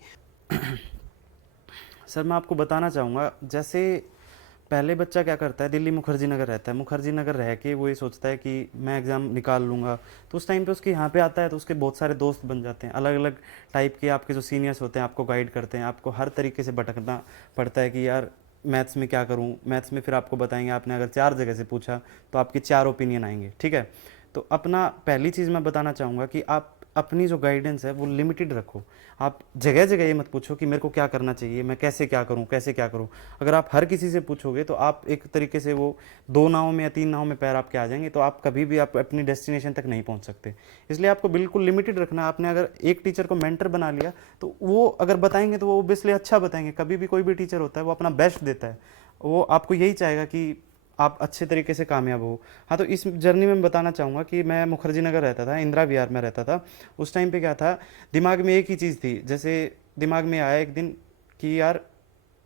सर मैं आपको बताना चाहूँगा, जैसे पहले बच्चा क्या करता है, दिल्ली मुखर्जी नगर रहता है, मुखर्जी नगर रह के वो ये सोचता है कि मैं एग्ज़ाम निकाल लूँगा। तो उस टाइम पे उसके यहाँ पे आता है तो उसके बहुत सारे दोस्त बन जाते हैं, अलग अलग टाइप के आपके जो सीनियर्स होते हैं आपको गाइड करते हैं। आपको हर तरीके से भटकना पड़ता है कि यार मैथ्स में क्या करूँ। मैथ्स में फिर आपको बताएंगे, आपने अगर 4 जगह से पूछा तो आपके 4 ओपिनियन आएंगे, ठीक है। तो अपना पहली चीज़ मैं बताना चाहूँगा कि आप अपनी जो गाइडेंस है वो लिमिटेड रखो। आप जगह जगह ये मत पूछो कि मेरे को क्या करना चाहिए, मैं कैसे क्या करूं, कैसे क्या करूं। अगर आप हर किसी से पूछोगे तो आप एक तरीके से वो 2 नाव में या 3 नाव में पैर आपके आ जाएंगे, तो आप कभी भी आप अपनी डेस्टिनेशन तक नहीं पहुंच सकते। इसलिए आपको बिल्कुल लिमिटेड रखना है। आपने अगर एक टीचर को मेंटर बना लिया तो वो अगर बताएंगे तो वो ओब्वियसली अच्छा बताएंगे। कभी भी कोई भी टीचर होता है वो अपना बेस्ट देता है, वो आपको यही चाहेगा कि आप अच्छे तरीके से कामयाब हो। हाँ, तो इस जर्नी में मैं बताना चाहूँगा कि मैं मुखर्जी नगर रहता था, इंदिरा विहार में रहता था। उस टाइम पे क्या था, दिमाग में एक ही चीज़ थी। जैसे दिमाग में आया एक दिन कि यार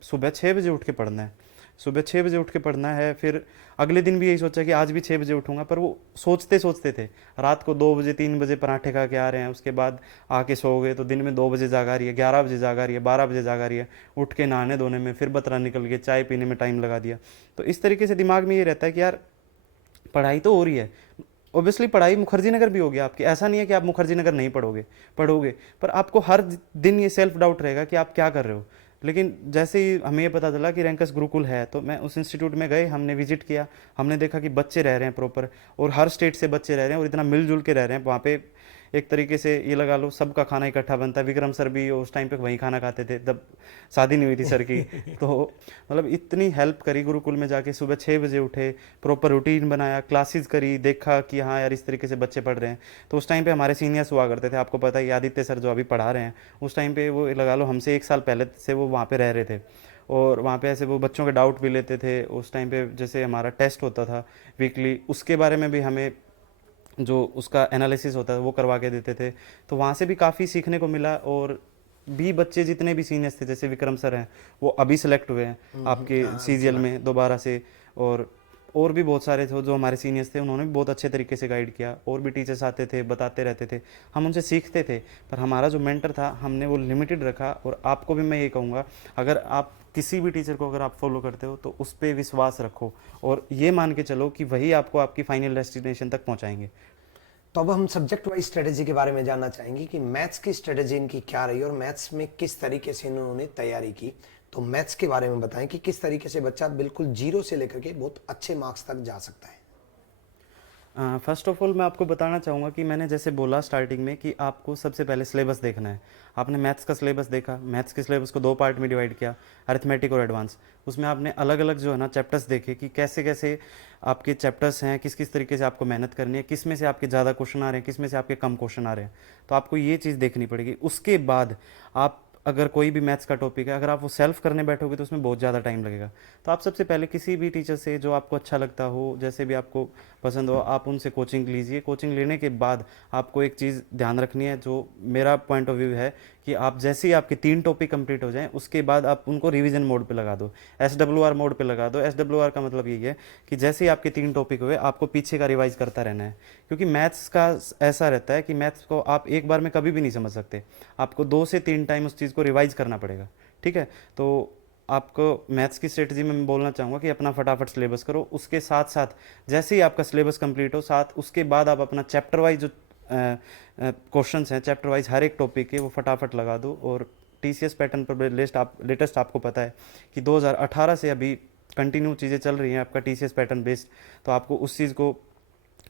सुबह 6 बजे उठ के पढ़ना है, सुबह 6 बजे उठ के पढ़ना है। फिर अगले दिन भी यही सोचा कि आज भी 6 बजे उठूंगा। पर वो सोचते सोचते थे रात को 2 बजे 3 बजे पराठे खा के आ रहे हैं, उसके बाद आके सो गए तो दिन में 2 बजे जागा रही है, 11 बजे जागा रही है, 12 बजे जागा रही है। उठ के नहाने धोने में फिर बतरा निकल गया, चाय पीने में टाइम लगा दिया। तो इस तरीके से दिमाग में ये रहता है कि यार पढ़ाई तो हो रही है, ऑब्वियसली पढ़ाई मुखर्जी नगर भी होगी आपकी। ऐसा नहीं है कि आप मुखर्जी नगर नहीं पढ़ोगे, पढ़ोगे, पर आपको हर दिन ये सेल्फ डाउट रहेगा कि आप क्या कर रहे हो। लेकिन जैसे ही हमें ये पता चला कि रैंकर्स गुरुकुल है तो मैं उस इंस्टीट्यूट में गए, हमने विजिट किया, हमने देखा कि बच्चे रह रहे हैं प्रॉपर, और हर स्टेट से बच्चे रह रहे हैं और इतना मिलजुल के रह रहे हैं वहाँ पे। एक तरीके से ये लगा लो सबका खाना इकट्ठा बनता है। विक्रम सर भी उस टाइम पे वहीं खाना खाते थे, तब शादी नहीं हुई थी सर की। तो मतलब इतनी हेल्प करी गुरुकुल में जाके, सुबह 6 बजे उठे, प्रॉपर रूटीन बनाया, क्लासेस करी, देखा कि हाँ यार इस तरीके से बच्चे पढ़ रहे हैं। तो उस टाइम पे हमारे सीनियर्स हुआ करते थे, आपको पता है आदित्य सर जो अभी पढ़ा रहे हैं, उस टाइम पे वो लगा लो हमसे 1 साल पहले से वो वहाँ पे रह रहे थे। और वहाँ पे ऐसे वो बच्चों के डाउट भी लेते थे। उस टाइम पे जैसे हमारा टेस्ट होता था वीकली, उसके बारे में भी हमें जो उसका एनालिसिस होता है वो करवा के देते थे। तो वहाँ से भी काफ़ी सीखने को मिला। और भी बच्चे जितने भी सीनियर्स थे, जैसे विक्रम सर हैं वो अभी सेलेक्ट हुए हैं आपके सीजीएल में दोबारा से, और भी बहुत सारे थे जो हमारे सीनियर्स थे, उन्होंने भी बहुत अच्छे तरीके से गाइड किया। और भी टीचर्स आते थे, बताते रहते थे, हम उनसे सीखते थे। पर हमारा जो मेंटर था हमने वो लिमिटेड रखा। और आपको भी मैं ये कहूँगा, अगर आप किसी भी टीचर को अगर आप फॉलो करते हो तो उस पर विश्वास रखो और ये मान के चलो कि वही आपको आपकी फाइनल डेस्टिनेशन तक पहुँचाएंगे। तो अब हम सब्जेक्ट वाइज स्ट्रेटेजी के बारे में जानना चाहेंगे कि मैथ्स की स्ट्रेटेजी इनकी क्या रही और मैथ्स में किस तरीके से इन्होंने तैयारी की। तो मैथ्स के बारे में बताएं कि किस तरीके से बच्चा बिल्कुल 0 से लेकर के बहुत अच्छे मार्क्स तक जा सकता है। फर्स्ट ऑफ ऑल मैं आपको बताना चाहूँगा कि मैंने जैसे बोला स्टार्टिंग में कि आपको सबसे पहले सिलेबस देखना है। आपने मैथ्स का सिलेबस देखा, मैथ्स के सिलेबस को 2 पार्ट में डिवाइड किया, अरिथमेटिक और एडवांस। उसमें आपने अलग अलग जो है ना चैप्टर्स देखे कि कैसे कैसे आपके चैप्टर्स हैं, किस किस तरीके से आपको मेहनत करनी है, किस में से आपके ज़्यादा क्वेश्चन आ रहे हैं, किस में से आपके कम क्वेश्चन आ रहे हैं। तो आपको ये चीज़ देखनी पड़ेगी। उसके बाद आप अगर कोई भी मैथ्स का टॉपिक है, अगर आप वो सेल्फ करने बैठोगे तो उसमें बहुत ज़्यादा टाइम लगेगा। तो आप सबसे पहले किसी भी टीचर से जो आपको अच्छा लगता हो, जैसे भी आपको पसंद हो, आप उनसे कोचिंग लीजिए। कोचिंग लेने के बाद आपको एक चीज़ ध्यान रखनी है, जो मेरा पॉइंट ऑफ व्यू है, कि आप जैसे ही आपके 3 टॉपिक कंप्लीट हो जाएं उसके बाद आप उनको रिवीजन मोड पे लगा दो, SWR मोड पे लगा दो। SWR का मतलब यही है कि जैसे ही आपके 3 टॉपिक हुए आपको पीछे का रिवाइज करता रहना है। क्योंकि मैथ्स का ऐसा रहता है कि मैथ्स को आप एक बार में कभी भी नहीं समझ सकते, आपको 2 से 3 टाइम उस चीज़ को रिवाइज करना पड़ेगा, ठीक है। तो आपको मैथ्स की स्ट्रेटजी में मैं बोलना चाहूँगा कि अपना फटाफट सिलेबस करो। उसके साथ साथ जैसे ही आपका सिलेबस कंप्लीट हो, साथ उसके बाद आप अपना चैप्टर वाइज जो क्वेश्चंस हैं चैप्टर वाइज हर एक टॉपिक के, वो फटाफट लगा दो। और TCS पैटर्न पर लेटेस्ट आपको पता है कि 2018 से अभी कंटिन्यू चीज़ें चल रही हैं आपका टीसीएस पैटर्न बेस्ड, तो आपको उस चीज़ को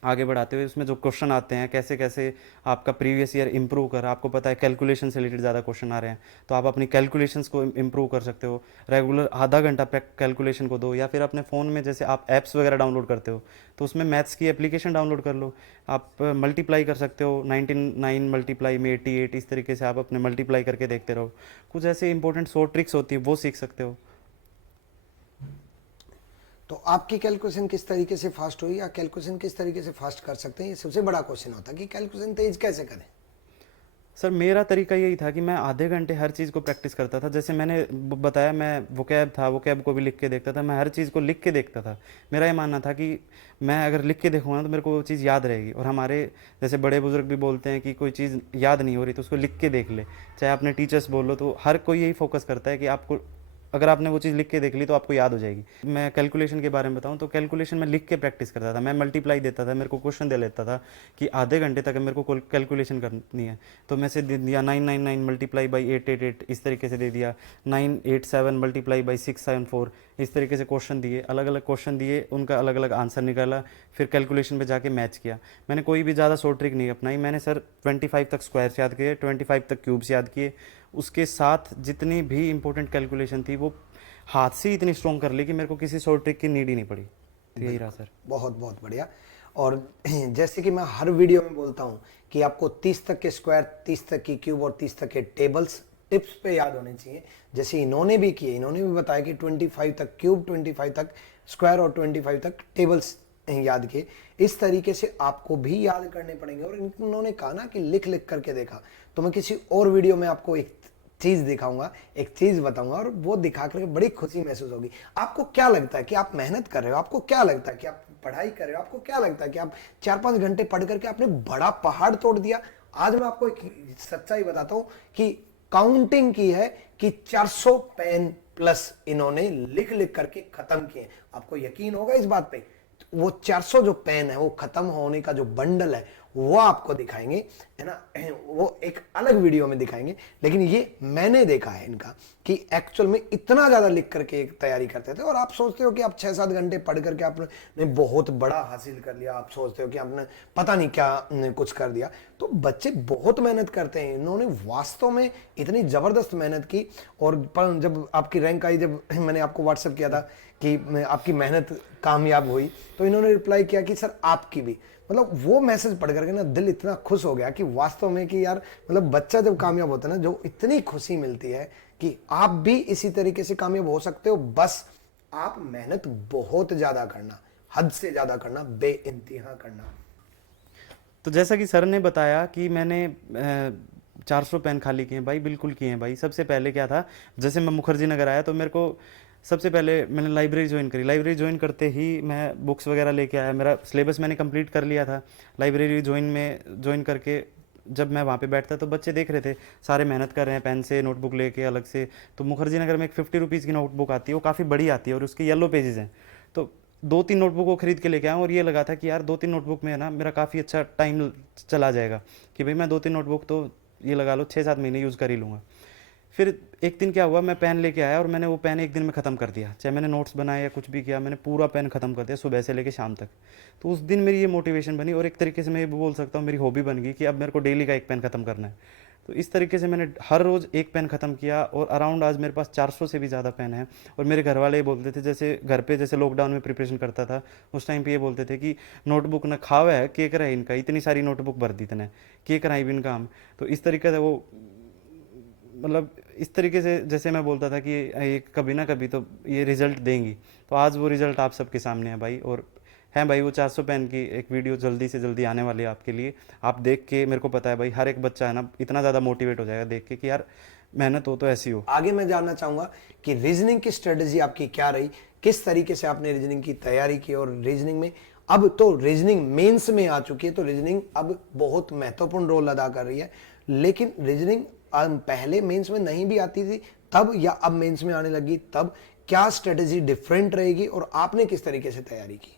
आगे बढ़ाते हुए उसमें जो क्वेश्चन आते हैं कैसे कैसे आपका प्रीवियस ईयर इंप्रूव कर, आपको पता है कैलकुलेशन से रिलेटेड ज़्यादा क्वेश्चन आ रहे हैं, तो आप अपनी कैलकुलेशंस को इंप्रूव कर सकते हो। रेगुलर आधा घंटा कैलकुलेशन को दो, या फिर अपने फ़ोन में जैसे आप ऐप्स वगैरह डाउनलोड करते हो तो उसमें मैथ्स की एप्लीकेशन डाउनलोड कर लो। आप मल्टीप्लाई कर सकते हो, 99 मल्टीप्लाई में 88, इस तरीके से आप अपने मल्टीप्लाई करके देखते रहो। कुछ ऐसे इंपॉर्टेंट शॉर्ट ट्रिक्स होती है वो सीख सकते हो। तो आपकी कैलकुलेशन किस तरीके से फास्ट हुई या कैलकुलेशन किस तरीके से फास्ट कर सकते हैं, ये सबसे बड़ा क्वेश्चन होता है कि कैलकुलेशन तेज कैसे करें। सर मेरा तरीका यही था कि मैं आधे घंटे हर चीज़ को प्रैक्टिस करता था। जैसे मैंने बताया, मैं वोकैब था, वोकैब को भी लिख के देखता था, मैं हर चीज़ को लिख के देखता था। मेरा ये मानना था कि मैं अगर लिख के देखूँगा तो मेरे को वो चीज़ याद रहेगी। और हमारे जैसे बड़े बुजुर्ग भी बोलते हैं कि कोई चीज़ याद नहीं हो रही तो उसको लिख के देख ले, चाहे आपने टीचर्स बोल लो, तो हर कोई यही फोकस करता है कि आपको अगर आपने वो चीज़ लिख के देख ली तो आपको याद हो जाएगी। मैं कैलकुलेशन के बारे में बताऊं तो कैलकुलेशन में लिख के प्रैक्टिस करता था। मैं मल्टीप्लाई देता था, मेरे को क्वेश्चन दे लेता था कि आधे घंटे तक मेरे को कैलकुलेशन करनी है, तो मैं से दे दिया 999 मल्टीप्लाई बाई 888, इस तरीके से दे दिया 987 मल्टीप्लाई बाई 674, इस तरीके से क्वेश्चन दिए, अलग अलग क्वेश्चन दिए, उनका अलग अलग आंसर निकाला, फिर कैलकुलेशन पे जाके मैच किया। मैंने कोई भी ज़्यादा शॉर्ट ट्रिक नहीं अपनाई। मैंने सर 25 तक स्क्वायर्स याद किए, 25 तक क्यूब्स याद किए, उसके साथ जितनी भी इंपॉर्टेंट कैलकुलेशन थी वो हाथ से इतनी स्ट्रॉन्ग कर ली कि मेरे को किसी शॉर्ट ट्रिक की नीड ही नहीं पड़ी। तो यही रहा सर। बहुत बहुत बढ़िया। और जैसे कि मैं हर वीडियो में बोलता हूं कि आपको 30 तक के स्क्वायर, 30 तक की क्यूब और 30 तक के टेबल्स टिप्स पे याद होने चाहिए, जैसे इन्होंने भी किए। इन्होंने भी बताया कि 25 तक क्यूब, 25 तक स्क्वायर और 25 तक टेबल्स याद किए। इस तरीके से आपको भी याद करने पड़ेंगे। और इन्होंने कहा ना कि लिख लिख करके देखा, तो मैं किसी और वीडियो में आपको एक चीज दिखाऊंगा, एक चीज बताऊंगा, और वो दिखा करके बड़ी खुशी महसूस होगी। आपको क्या लगता है कि आप मेहनत कर रहे हो, आपको क्या लगता है कि आप पढ़ाई कर रहे हो, आपको क्या लगता है कि आप 4-5 घंटे पढ़ करके आपने बड़ा पहाड़ तोड़ दिया। आज मैं आपको एक सच्चाई बताता हूं कि काउंटिंग की है कि 400 पेन प्लस इन्होंने लिख लिख करके खत्म किए। आपको यकीन होगा इस बात पे? वो 400 जो पेन है, वो खत्म होने का जो बंडल है, वो आपको दिखाएंगे, है ना, वो एक अलग वीडियो में दिखाएंगे। लेकिन ये मैंने देखा है इनका कि एक्चुअल में इतना ज्यादा लिख करके एक तैयारी करते थे। और आप सोचते हो कि आप 6-7 घंटे पढ़ करके आपने बहुत बड़ा हासिल कर लिया, आप सोचते हो कि आपने पता नहीं क्या कुछ कर दिया। तो बच्चे बहुत मेहनत करते हैं। इन्होंने वास्तव में इतनी जबरदस्त मेहनत की। और जब आपकी रैंक आई, जब मैंने आपको व्हाट्सएप किया था कि आपकी मेहनत कामयाब हुई, तो इन्होंने रिप्लाई किया कि सर आपकी भी। मतलब वो मैसेज पढ़ करके ना दिल इतना खुश हो गया कि वास्तव में कि यार, मतलब बच्चा जब कामयाब होता है ना, जो इतनी खुशी मिलती है कि आप भी इसी तरीके से कामयाब हो सकते हो। बस आप मेहनत बहुत ज्यादा करना, हद से ज्यादा करना, बेइंतहा करना। तो जैसा कि सर ने बताया कि मैंने 400 पेन खाली किए हैं, भाई बिल्कुल किए हैं भाई। सबसे पहले क्या था, जैसे मैं मुखर्जी नगर आया तो मेरे को सबसे पहले मैंने लाइब्रेरी ज्वाइन करी। लाइब्रेरी ज्वाइन करते ही मैं बुक्स वगैरह लेके आया, मेरा सिलेबस मैंने कंप्लीट कर लिया था। लाइब्रेरी ज्वाइन करके जब मैं वहाँ पे बैठता तो बच्चे देख रहे थे सारे मेहनत कर रहे हैं पेन से, नोटबुक लेके अलग से। तो मुखर्जी नगर में एक 50 रुपीज़ की नोटबुक आती है, वो काफ़ी बड़ी आती है और उसके येलो पेजेस हैं। तो 2-3 नोटबुक को खरीद के लेके आया और ये लगा था कि यार 2-3 नोटबुक में है ना मेरा काफ़ी अच्छा टाइम चला जाएगा, कि भाई मैं 2-3 नोटबुक तो ये लगा लो 6-7 महीने यूज़ कर ही लूँगा। फिर एक दिन क्या हुआ, मैं पेन लेके आया और मैंने वो पेन एक दिन में ख़त्म कर दिया। चाहे मैंने नोट्स बनाए या कुछ भी किया, मैंने पूरा पेन ख़त्म कर दिया सुबह से लेके शाम तक। तो उस दिन मेरी ये मोटिवेशन बनी और एक तरीके से मैं ये बोल सकता हूँ मेरी हॉबी बन गई कि अब मेरे को डेली का एक पेन ख़त्म करना है। तो इस तरीके से मैंने हर रोज़ एक पेन ख़त्म किया और अराउंड आज मेरे पास 400 से भी ज़्यादा पेन है। और मेरे घर वाले ये बोलते थे, जैसे घर पे जैसे लॉकडाउन में प्रिपरेशन करता था उस टाइम पे ये बोलते थे कि नोटबुक न खावा है के करा इनका, इतनी सारी नोटबुक भर दी तने के कराई भी इनका हम। तो इस तरीके से वो मतलब इस तरीके से जैसे मैं बोलता था कि ये कभी ना कभी तो ये रिज़ल्ट देंगी, तो आज वो रिज़ल्ट आप सबके सामने है भाई। और हैं भाई वो 400 पेन की एक वीडियो जल्दी से जल्दी आने वाली है आपके लिए। आप देख के, मेरे को पता है भाई हर एक बच्चा है ना इतना ज़्यादा मोटिवेट हो जाएगा देख के कि यार मेहनत हो तो ऐसी हो। आगे मैं जानना चाहूंगा कि रीजनिंग की स्ट्रेटेजी आपकी क्या रही, किस तरीके से आपने रीजनिंग की तैयारी की। और रीजनिंग में अब तो रीजनिंग मेंस में आ चुकी है, तो रीजनिंग अब बहुत महत्वपूर्ण रोल अदा कर रही है। लेकिन रीजनिंग पहले मेंस में नहीं भी आती थी तब, या अब मेंस में आने लगी तब, क्या स्ट्रेटेजी डिफरेंट रहेगी और आपने किस तरीके से तैयारी की?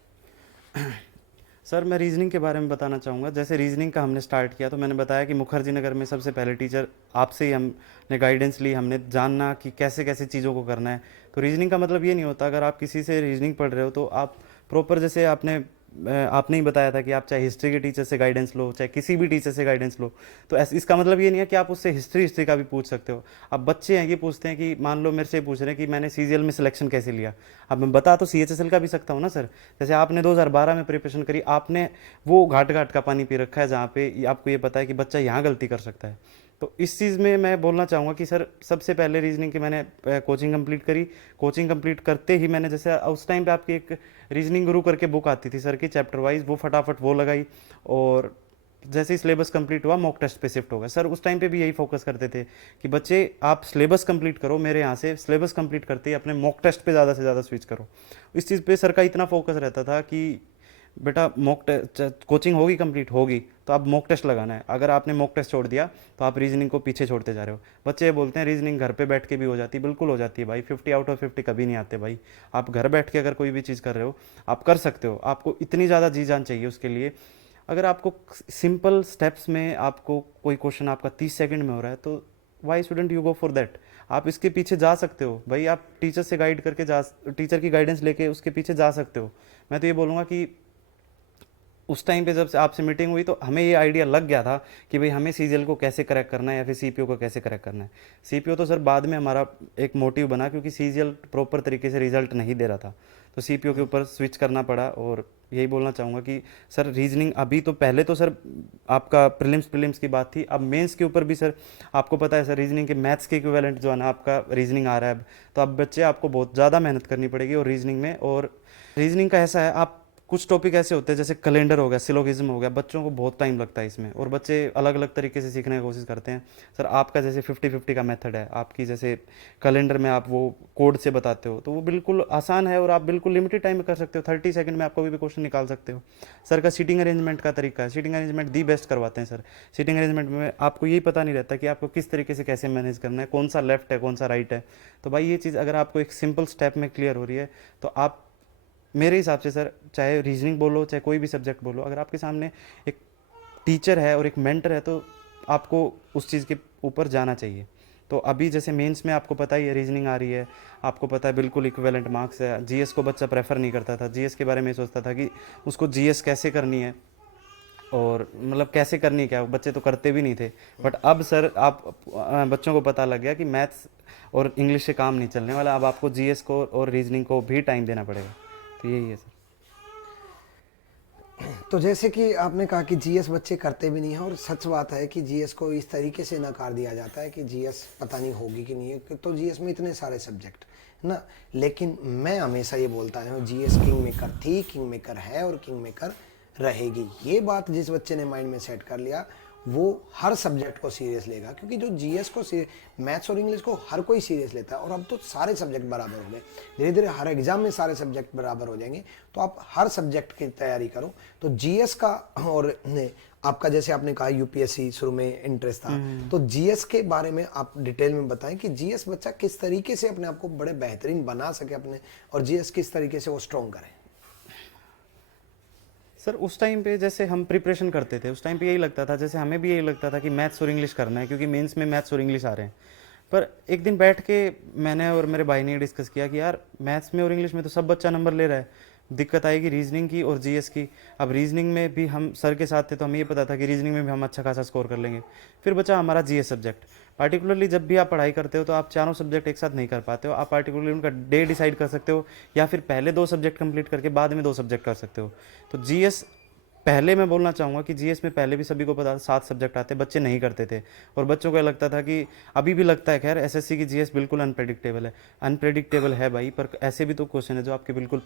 सर मैं रीजनिंग के बारे में बताना चाहूँगा। जैसे रीजनिंग का हमने स्टार्ट किया तो मैंने बताया कि मुखर्जी नगर में सबसे पहले टीचर आपसे ही हमने गाइडेंस ली, हमने जानना कि कैसे कैसे चीज़ों को करना है। तो तो रीजनिंग का मतलब ये नहीं होता अगर आप किसी से रीजनिंग पढ़ रहे हो तो आप प्रॉपर, जैसे आपने ही बताया था कि आप चाहे हिस्ट्री के टीचर से गाइडेंस लो, चाहे किसी भी टीचर से गाइडेंस लो, तो इसका मतलब ये नहीं है कि आप उससे हिस्ट्री का भी पूछ सकते हो। अब बच्चे हैं ये पूछते हैं कि मान लो मेरे से पूछ रहे हैं कि मैंने सीजीएल में सिलेक्शन कैसे लिया। अब मैं बता तो सीएचएसएल का भी सकता हूँ ना सर। जैसे आपने 2012 में प्रिपरेशन करी, आपने वो घाट घाट का पानी पी रखा है जहाँ पे आपको ये पता है कि बच्चा यहाँ गलती कर सकता है। तो इस चीज़ में मैं बोलना चाहूँगा कि सर सबसे पहले रीजनिंग की मैंने कोचिंग कंप्लीट करी। कोचिंग कंप्लीट करते ही मैंने, जैसे उस टाइम पे आपकी एक रीजनिंग गुरु करके बुक आती थी सर की चैप्टर वाइज, वो फटाफट वो लगाई, और जैसे ही सिलेबस कंप्लीट हुआ मॉक टेस्ट पे शिफ्ट हो गया। सर उस टाइम पे भी यही फोकस करते थे कि बच्चे आप सिलेबस कंप्लीट करो, मेरे यहाँ से सिलेबस कंप्लीट करते ही अपने मॉक टेस्ट पे ज़्यादा से ज़्यादा स्विच करो। इस चीज़ पे सर का इतना फोकस रहता था कि बेटा मॉक टेस्ट कोचिंग होगी कंप्लीट होगी तो अब मॉक टेस्ट लगाना है। अगर आपने मॉक टेस्ट छोड़ दिया तो आप रीजनिंग को पीछे छोड़ते जा रहे हो। बच्चे ये बोलते हैं रीजनिंग घर पे बैठ के भी हो जाती है, बिल्कुल हो जाती है भाई। 50 आउट ऑफ 50 कभी नहीं आते भाई। आप घर बैठ के अगर कोई भी चीज़ कर रहे हो आप कर सकते हो, आपको इतनी ज़्यादा जी जान चाहिए उसके लिए। अगर आपको सिंपल स्टेप्स में आपको कोई क्वेश्चन आपका 30 सेकंड में हो रहा है तो why student you go for that. आप इसके पीछे जा सकते हो भाई, आप टीचर से गाइड करके टीचर की गाइडेंस लेके उसके पीछे जा सकते हो। मैं तो ये बोलूँगा कि उस टाइम पे जब से आपसे मीटिंग हुई तो हमें ये आइडिया लग गया था कि भाई हमें सीजीएल को कैसे करेक्ट करना है या फिर सीपीओ को कैसे करेक्ट करना है। सीपीओ तो सर बाद में हमारा एक मोटिव बना क्योंकि सीजीएल प्रॉपर तरीके से रिजल्ट नहीं दे रहा था, तो सीपीओ के ऊपर स्विच करना पड़ा। और यही बोलना चाहूँगा कि सर रीजनिंग अभी तो, पहले तो सर आपका प्रीलिम्स की बात थी, अब मेंस के ऊपर भी सर आपको पता है सर रीजनिंग के मैथ्स के इक्विवेलेंट जो है ना आपका रीजनिंग आ रहा है अब। तो अब बच्चे आपको बहुत ज़्यादा मेहनत करनी पड़ेगी और रीजनिंग में। और रीजनिंग का ऐसा है, आप कुछ टॉपिक ऐसे होते हैं जैसे कैलेंडर हो गया, सिलोगिज्म हो गया, बच्चों को बहुत टाइम लगता है इसमें और बच्चे अलग अलग तरीके से सीखने की कोशिश करते हैं। सर आपका जैसे 50-50 का मेथड है, आपकी जैसे कैलेंडर में आप वो कोड से बताते हो तो वो बिल्कुल आसान है और आप बिल्कुल लिमिटेड टाइम में कर सकते हो। 30 सेकंड में आप कोई भी क्वेश्चन निकाल सकते हो। सर का सीटिंग अरेंजमेंट का तरीका है, सीटिंग अरेंजमेंट दी बेस्ट करवाते हैं सर। सीटिंग अरेंजमेंट में आपको यही पता नहीं रहता कि आपको किस तरीके से कैसे मैनेज करना है, कौन सा लेफ्ट है कौन सा राइट है। तो भाई ये चीज़ अगर आपको एक सिंपल स्टेप में क्लियर हो रही है तो आप, मेरे हिसाब से सर, चाहे रीजनिंग बोलो चाहे कोई भी सब्जेक्ट बोलो, अगर आपके सामने एक टीचर है और एक मेंटर है तो आपको उस चीज़ के ऊपर जाना चाहिए। तो अभी जैसे मेंस में आपको पता ही है रीजनिंग आ रही है, आपको पता है बिल्कुल इक्विवेलेंट मार्क्स है। जीएस को बच्चा प्रेफर नहीं करता था, जीएस के बारे में सोचता था कि उसको जीएस कैसे करनी है और मतलब कैसे करनी है क्या, बच्चे तो करते भी नहीं थे। बट अब सर आप बच्चों को पता लग गया कि मैथ्स और इंग्लिश से काम नहीं चलने वाला, अब आपको जीएस को और रीजनिंग को भी टाइम देना पड़ेगा। तो यही है सर। तो जैसे कि आपने कहा कि जीएस बच्चे करते भी नहीं हैं और सच बात है कि जीएस को इस तरीके से नकार दिया जाता है कि जीएस पता नहीं होगी कि नहीं है, तो जीएस में इतने सारे सब्जेक्ट है ना। लेकिन मैं हमेशा ये बोलता हूँ जीएस किंग मेकर थी, किंग मेकर है और किंग मेकर रहेगी। ये बात जिस बच्चे ने माइंड में सेट कर लिया वो हर सब्जेक्ट को सीरियस लेगा, क्योंकि जो जीएस को, मैथ्स और इंग्लिश को हर कोई सीरियस लेता है और अब तो सारे सब्जेक्ट बराबर हो गए। धीरे धीरे हर एग्जाम में सारे सब्जेक्ट बराबर हो जाएंगे, तो आप हर सब्जेक्ट की तैयारी करो। तो जीएस का, और आपका जैसे आपने कहा यूपीएससी शुरू में इंटरेस्ट था, तो जीएस के बारे में आप डिटेल में बताएं कि जीएस बच्चा किस तरीके से अपने आप को बड़े बेहतरीन बना सके अपने, और जीएस किस तरीके से वो स्ट्रॉन्ग करे। सर उस टाइम पे जैसे हम प्रिपरेशन करते थे उस टाइम पे यही लगता था, जैसे हमें भी यही लगता था कि मैथ्स और इंग्लिश करना है क्योंकि मेंस में मैथ्स और इंग्लिश आ रहे हैं। पर एक दिन बैठ के मैंने और मेरे भाई ने डिस्कस किया कि यार मैथ्स में और इंग्लिश में तो सब बच्चा नंबर ले रहा है, दिक्कत आएगी रीजनिंग की और जीएस की। अब रीजनिंग में भी हम सर के साथ थे तो हमें ये पता था कि रीजनिंग में भी हम अच्छा खासा स्कोर कर लेंगे। फिर बचा हमारा जीएस सब्जेक्ट। पार्टिकुलरली जब भी आप पढ़ाई करते हो तो आप चारों सब्जेक्ट एक साथ नहीं कर पाते हो, आप पार्टिकुलरली उनका डे डिसाइड कर सकते हो या फिर पहले 2 सब्जेक्ट कंप्लीट करके बाद में 2 सब्जेक्ट कर सकते हो। तो जीएस पहले मैं बोलना चाहूँगा कि जीएस में पहले भी सभी को पता था 7 सब्जेक्ट आते, बच्चे नहीं करते थे और बच्चों को लगता था कि, अभी भी लगता है खैर, एसएससी की जीएस बिल्कुल अनप्रेडिक्टेबल है। अनप्रेडिक्टेबल है भाई, पर ऐसे भी तो क्वेश्चन है जो आपके बिल्कुल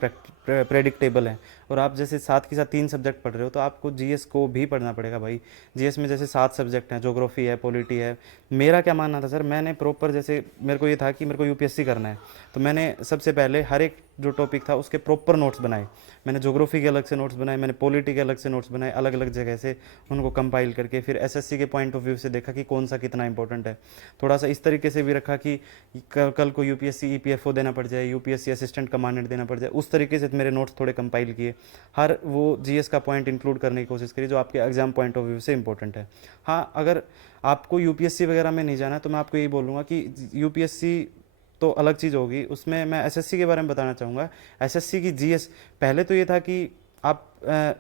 प्रेडिक्टेबल हैं। और आप जैसे साथ के साथ 3 सब्जेक्ट पढ़ रहे हो तो आपको जीएस को भी पढ़ना पड़ेगा भाई। जीएस में जैसे 7 सब्जेक्ट हैं, ज्योग्राफी है, पॉलिटी है। मेरा क्या मानना था सर, मैंने प्रॉपर, जैसे मेरे को ये था कि मेरे को यूपीएससी करना है तो मैंने सबसे पहले हर एक जो टॉपिक था उसके प्रॉपर नोट्स बनाए। मैंने ज्योग्राफी के अलग से नोट्स बनाए, मैंने पॉलिटी के अलग से नोट्स बनाए, अलग अलग जगह से उनको कंपाइल करके फिर एसएससी के पॉइंट ऑफ व्यू से देखा कि कौन सा कितना इंपॉर्टेंट है। थोड़ा सा इस तरीके से भी रखा कि कल को यूपीएससी ईपीएफओ देना पड़ जाए, यूपीएससी असिस्टेंट कमांडेंट देना पड़ जाए, उस तरीके से मेरे नोट्स थोड़े कंपाइल किए। हर वो जीएस का पॉइंट इंक्लूड करने की कोशिश करी जो आपके एग्जाम पॉइंट ऑफ व्यू से इंपॉर्टेंट है। हाँ, अगर आपको यूपीएससी वगैरह में नहीं जाना है तो मैं आपको यही बोलूँगा कि यूपीएससी तो अलग चीज़ होगी। उसमें मैं एसएससी के बारे में बताना चाहूँगा। एसएससी की जीएस पहले तो ये था कि आप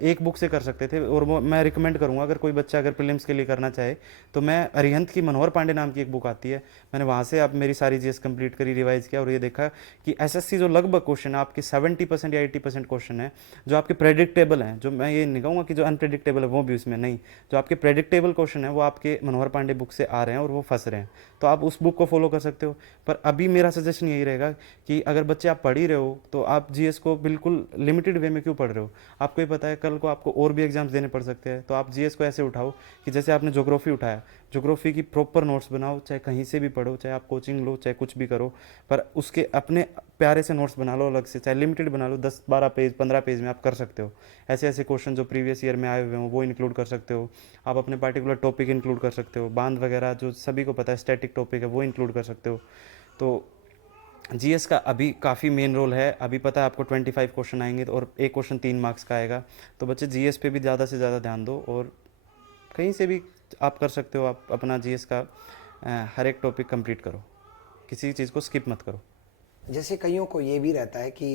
एक बुक से कर सकते थे, और वो मैं रिकमेंड करूँगा अगर कोई बच्चा अगर प्रीलिम्स के लिए करना चाहे तो मैं अरिहंत की मनोहर पांडे नाम की एक बुक आती है, मैंने वहाँ से आप मेरी सारी जीएस कंप्लीट करी, रिवाइज किया, और ये देखा कि एसएससी जो लगभग क्वेश्चन है आपके 70% या 80% क्वेश्चन है जो आपके प्रेडिक्टेबल हैं, जो मैं ये नहीं कहूँगा कि जो अनप्रेडिक्टेबल है वो भी उसमें नहीं, जो आपके प्रेडिक्टेबल क्वेश्चन है वो आपके मनोहर पांडे बुक से आ रहे हैं और वो फंस रहे हैं, तो आप उस बुक को फॉलो कर सकते हो। पर अभी मेरा सजेशन यही रहेगा कि अगर बच्चे आप पढ़ ही रहे हो तो आप जीएस को बिल्कुल लिमिटेड वे में क्यों पढ़ रहे हो। आपको ये पता है कल को आपको और भी एग्जाम्स देने पड़ सकते हैं, तो आप जीएस को ऐसे उठाओ कि जैसे आपने ज्योग्राफी उठाया, ज्योग्राफी की प्रॉपर नोट्स बनाओ, चाहे कहीं से भी पढ़ो, चाहे आप कोचिंग लो, चाहे कुछ भी करो, पर उसके अपने प्यारे से नोट्स बना लो अलग से, चाहे लिमिटेड बना लो, 10-12 पेज 15 पेज में आप कर सकते हो। ऐसे ऐसे क्वेश्चन जो प्रीवियस ईयर में आए हुए हों वो इंक्लूड कर सकते हो। आप अपने पार्टिकुलर टॉपिक इंक्लूड कर सकते हो, बांध वगैरह जो सभी को पता है स्टैटिक टॉपिक है वो इंक्लूड कर सकते हो। तो जीएस का अभी काफ़ी मेन रोल है। अभी पता है आपको 25 क्वेश्चन आएंगे और एक क्वेश्चन 3 मार्क्स का आएगा, तो बच्चे जीएस पे भी ज़्यादा से ज़्यादा ध्यान दो, और कहीं से भी आप कर सकते हो, आप अपना जीएस का हर एक टॉपिक कंप्लीट करो, किसी चीज़ को स्किप मत करो। जैसे कईयों को ये भी रहता है कि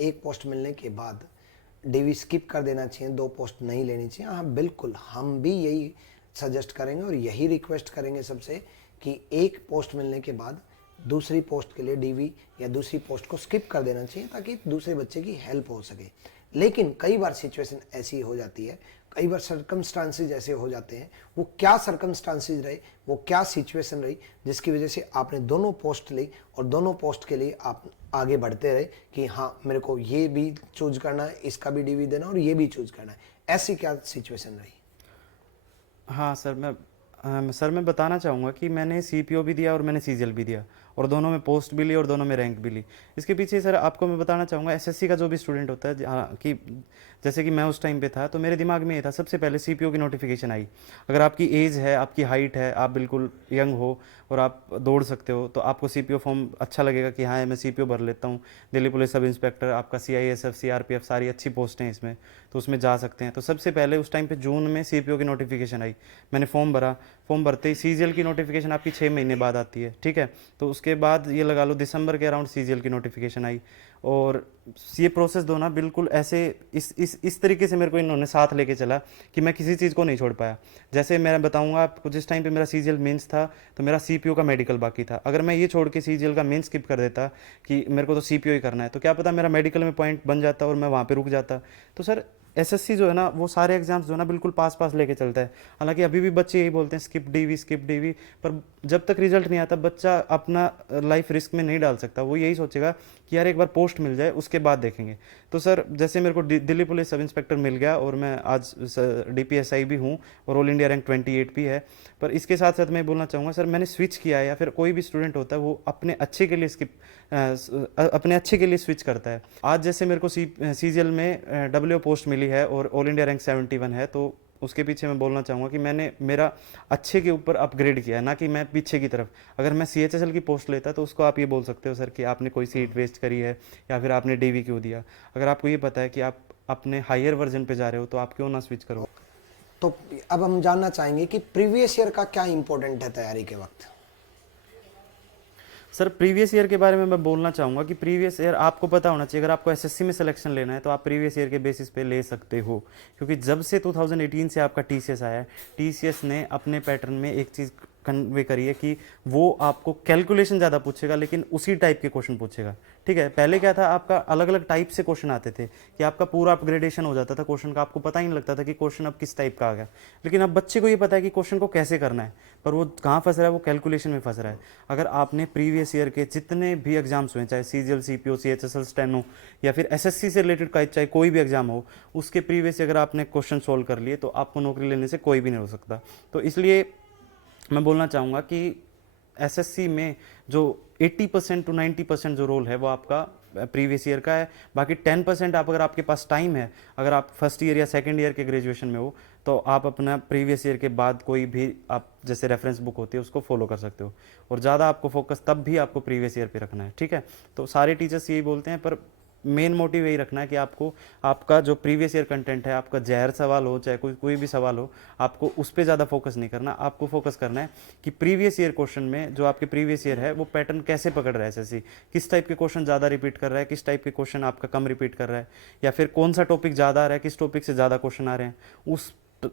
एक पोस्ट मिलने के बाद डीवी स्किप कर देना चाहिए, 2 पोस्ट नहीं लेनी चाहिए। हाँ बिल्कुल, हम भी यही सजेस्ट करेंगे और यही रिक्वेस्ट करेंगे सबसे कि एक पोस्ट मिलने के बाद दूसरी पोस्ट के लिए डीवी या दूसरी पोस्ट को स्किप कर देना चाहिए ताकि दूसरे बच्चे की हेल्प हो सके। लेकिन कई बार सिचुएशन ऐसी हो जाती है, कई बार सर्कमस्टांसेज ऐसे हो जाते हैं, वो क्या सर्कमस्टांसेज रहे, वो क्या सिचुएशन रही जिसकी वजह से आपने दोनों पोस्ट ली और दोनों पोस्ट के लिए आप आगे बढ़ते रहे कि हाँ मेरे को ये भी चूज करना है, इसका भी डीवी देना और ये भी चूज करना है, ऐसी क्या सिचुएशन रही? हाँ सर, मैं बताना चाहूँगा कि मैंने सीपीओ भी दिया और मैंने सीजीएल भी दिया, और दोनों में पोस्ट भी ली और दोनों में रैंक भी ली। इसके पीछे सर आपको मैं बताना चाहूँगा, एसएससी का जो भी स्टूडेंट होता है, कि जैसे कि मैं उस टाइम पे था तो मेरे दिमाग में ये था सबसे पहले सीपीओ की नोटिफिकेशन आई। अगर आपकी एज है, आपकी हाइट है, आप बिल्कुल यंग हो और आप दौड़ सकते हो तो आपको सीपीओ फॉर्म अच्छा लगेगा कि हाँ मैं सीपीओ भर लेता हूँ। दिल्ली पुलिस सब इंस्पेक्टर, आपका सीआईएसएफ, सीआरपीएफ, सारी अच्छी पोस्टें हैं इसमें, तो उसमें जा सकते हैं। तो सबसे पहले उस टाइम पे जून में सीपीओ की नोटिफिकेशन आई, मैंने फॉर्म भरा। फॉर्म भरते ही सीजीएल की नोटिफिकेशन आपकी 6 महीने बाद आती है, ठीक है। तो उसके बाद ये लगा लो दिसंबर के अराउंड सीजीएल की नोटिफिकेशन आई, और ये प्रोसेस दो ना बिल्कुल ऐसे इस तरीके से मेरे को इन्होंने साथ लेके चला कि मैं किसी चीज़ को नहीं छोड़ पाया। जैसे मैं बताऊंगा आपको, जिस टाइम पे मेरा सीजीएल मेंस था तो मेरा सीपीओ का मेडिकल बाकी था। अगर मैं ये छोड़ के सीजीएल का मेंस स्किप कर देता कि मेरे को तो सीपीओ ही करना है, तो क्या पता मेरा मेडिकल में पॉइंट बन जाता और मैं वहाँ पे रुक जाता। तो सर एसएससी जो है ना वो सारे एग्जाम्स जो है ना बिल्कुल पास पास लेके चलता है। हालांकि अभी भी बच्चे यही बोलते हैं स्किप डीवी, पर जब तक रिजल्ट नहीं आता बच्चा अपना लाइफ रिस्क में नहीं डाल सकता। वो यही सोचेगा कि यार एक बार पोस्ट मिल जाए उसके बाद देखेंगे। तो सर जैसे मेरे को दिल्ली पुलिस सब इंस्पेक्टर मिल गया और मैं आज डीपीएसआई भी हूँ और ऑल इंडिया रैंक 28 भी है। पर इसके साथ साथ मैं बोलना चाहूँगा सर, मैंने स्विच किया है, या फिर कोई भी स्टूडेंट होता है वो अपने अच्छे के लिए अपने अच्छे के लिए स्विच करता है। आज जैसे मेरे को सीजीएल में डब्ल्यू पोस्ट मिली है और ऑल इंडिया रैंक 71 है, तो उसके पीछे मैं बोलना चाहूँगा कि मैंने मेरा अच्छे के ऊपर अपग्रेड किया है, ना कि मैं पीछे की तरफ। अगर मैं सीएचएसएल की पोस्ट लेता तो उसको आप ये बोल सकते हो सर कि आपने कोई सीट वेस्ट करी है या फिर आपने डीवी क्यों दिया। अगर आपको ये पता है कि आप अपने हायर वर्जन पे जा रहे हो तो आप क्यों ना स्विच करो। तो अब हम जानना चाहेंगे कि प्रीवियस ईयर का क्या इंपॉर्टेंट है तैयारी के वक्त? सर प्रीवियस ईयर के बारे में मैं बोलना चाहूँगा कि प्रीवियस ईयर आपको पता होना चाहिए। अगर आपको एसएससी में सिलेक्शन लेना है तो आप प्रीवियस ईयर के बेसिस पे ले सकते हो, क्योंकि जब से 2018 से आपका टीसीएस आया है, टीसीएस ने अपने पैटर्न में एक चीज़ कन्वे करी है कि वो आपको कैलकुलेशन ज़्यादा पूछेगा लेकिन उसी टाइप के क्वेश्चन पूछेगा, ठीक है। पहले क्या था, आपका अलग अलग टाइप से क्वेश्चन आते थे कि आपका पूरा अपग्रेडेशन हो जाता था क्वेश्चन का, आपको पता ही नहीं लगता था कि क्वेश्चन अब किस टाइप का आ गया। लेकिन अब बच्चे को ये पता है कि क्वेश्चन को कैसे करना है, पर वो कहाँ फंस रहा है, वो कैलकुलेशन में फंस रहा है। अगर आपने प्रीवियस ईयर के जितने भी एग्जाम्स हुए, चाहे सीजीएल, सीपीओ, सीएचएसएल, स्टेनो या फिर एसएससी से रिलेटेड चाहे कोई भी एग्जाम हो, उसके प्रीवियस अगर आपने क्वेश्चन सोल्व कर लिए तो आपको नौकरी लेने से कोई भी नहीं हो सकता। तो इसलिए मैं बोलना चाहूँगा कि एसएससी में जो 80% to 90% जो रोल है वो आपका प्रीवियस ईयर का है। बाकी 10% आप, अगर आपके पास टाइम है, अगर आप फर्स्ट ईयर या सेकंड ईयर के ग्रेजुएशन में हो, तो आप अपना प्रीवियस ईयर के बाद कोई भी आप जैसे रेफरेंस बुक होती है उसको फॉलो कर सकते हो, और ज़्यादा आपको फोकस तब भी आपको प्रीवियस ईयर पे रखना है, ठीक है। तो सारे टीचर्स यही बोलते हैं, पर मेन मोटिव यही रखना है कि आपको आपका जो प्रीवियस ईयर कंटेंट है, आपका जहर सवाल हो चाहे कोई भी सवाल हो, आपको उस पर ज़्यादा फोकस नहीं करना। आपको फोकस करना है कि प्रीवियस ईयर क्वेश्चन में जो आपके प्रीवियस ईयर है वो पैटर्न कैसे पकड़ रहा है एसएससी, किस टाइप के क्वेश्चन ज़्यादा रिपीट कर रहा है, किस टाइप के क्वेश्चन आपका कम रिपीट कर रहा है, या फिर कौन सा टॉपिक ज़्यादा आ रहा है, किस टॉपिक से ज़्यादा क्वेश्चन आ रहे हैं।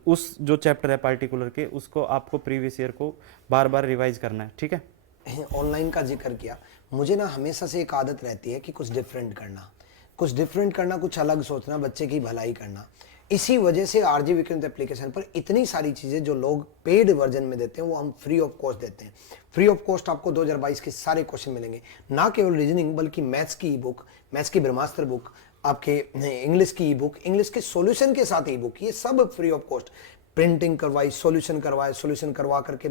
उस जो चैप्टर है पार्टिकुलर के, उसको आपको प्रीवियस ईयर को बार बार रिवाइज करना है। ठीक है। ऑनलाइन का जिक्र किया, मुझे ना हमेशा से एक आदत रहती है कि कुछ डिफरेंट करना, कुछ डिफरेंट करना, कुछ अलग सोचना, बच्चे की भलाई करना। इसी वजह से आरजी विक्रम एप्लीकेशन पर इतनी सारी चीज़ें जो लोग पेड वर्जन में देते हैं वो हम फ्री ऑफ कॉस्ट देते हैं। फ्री ऑफ कॉस्ट आपको 2022 के सारे क्वेश्चन मिलेंगे, ना केवल रीजनिंग बल्कि मैथ्स की ई बुक, मैथ्स की ब्रह्मास्त्र बुक, आपके इंग्लिश की ई बुक, इंग्लिश के सॉल्यूशन के साथ ई बुक, ये सब फ्री ऑफ कॉस्ट। प्रिंटिंग करवाई, सॉल्यूशन करवाए, सॉल्यूशन करवा करके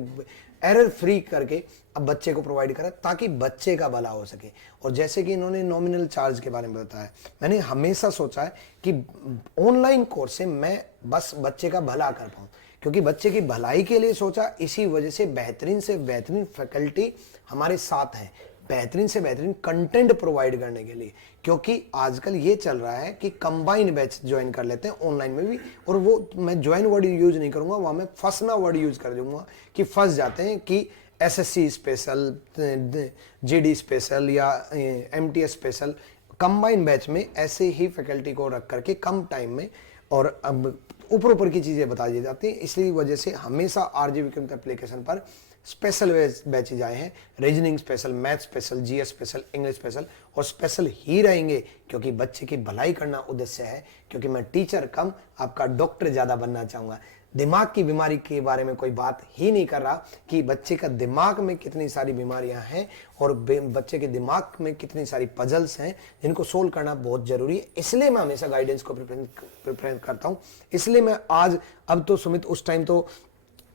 एरर फ्री करके अब बच्चे को प्रोवाइड करा ताकि बच्चे का भला हो सके। और जैसे कि इन्होंने नॉमिनल चार्ज के बारे में बताया, मैंने हमेशा सोचा है कि ऑनलाइन कोर्स से मैं बस बच्चे का भला कर पाऊँ, क्योंकि बच्चे की भलाई के लिए सोचा। इसी वजह से बेहतरीन से बेहतरीन फैकल्टी हमारे साथ है, बेहतरीन से बेहतरीन कंटेंट प्रोवाइड करने के लिए। क्योंकि आजकल ये चल रहा है कि कंबाइन बैच ज्वाइन कर लेते हैं ऑनलाइन में भी, और वो मैं ज्वाइन वर्ड यूज नहीं करूंगा, वहां मैं फंसना वर्ड यूज कर दूंगा कि फंस जाते हैं कि एसएससी स्पेशल, जीडी स्पेशल या एमटीएस स्पेशल। कंबाइन बैच में ऐसे ही फैकल्टी को रख करके कम टाइम में और अब ऊपर की चीजें बता दी जाती हैं। इसी वजह से हमेशा आरजी विक्रम एप्लीकेशन पर स्पेशल बैचेज आए हैं, reasoning special, math special, GS special, English special, और स्पेशल ही रहेंगे क्योंकि बच्चे की भलाई करना उद्देश्य है। क्योंकि मैं टीचर कम आपका डॉक्टर ज्यादा बनना चाहूंगा। दिमाग की बीमारी के बारे में कोई बात ही नहीं कर रहा कि बच्चे का दिमाग में कितनी सारी बीमारियां हैं और बच्चे के दिमाग में कितनी सारी पजल्स हैं जिनको सोल्व करना बहुत जरूरी है। इसलिए मैं हमेशा गाइडेंस को प्रेफर करता हूं। इसलिए मैं आज, अब तो सुमित उस टाइम तो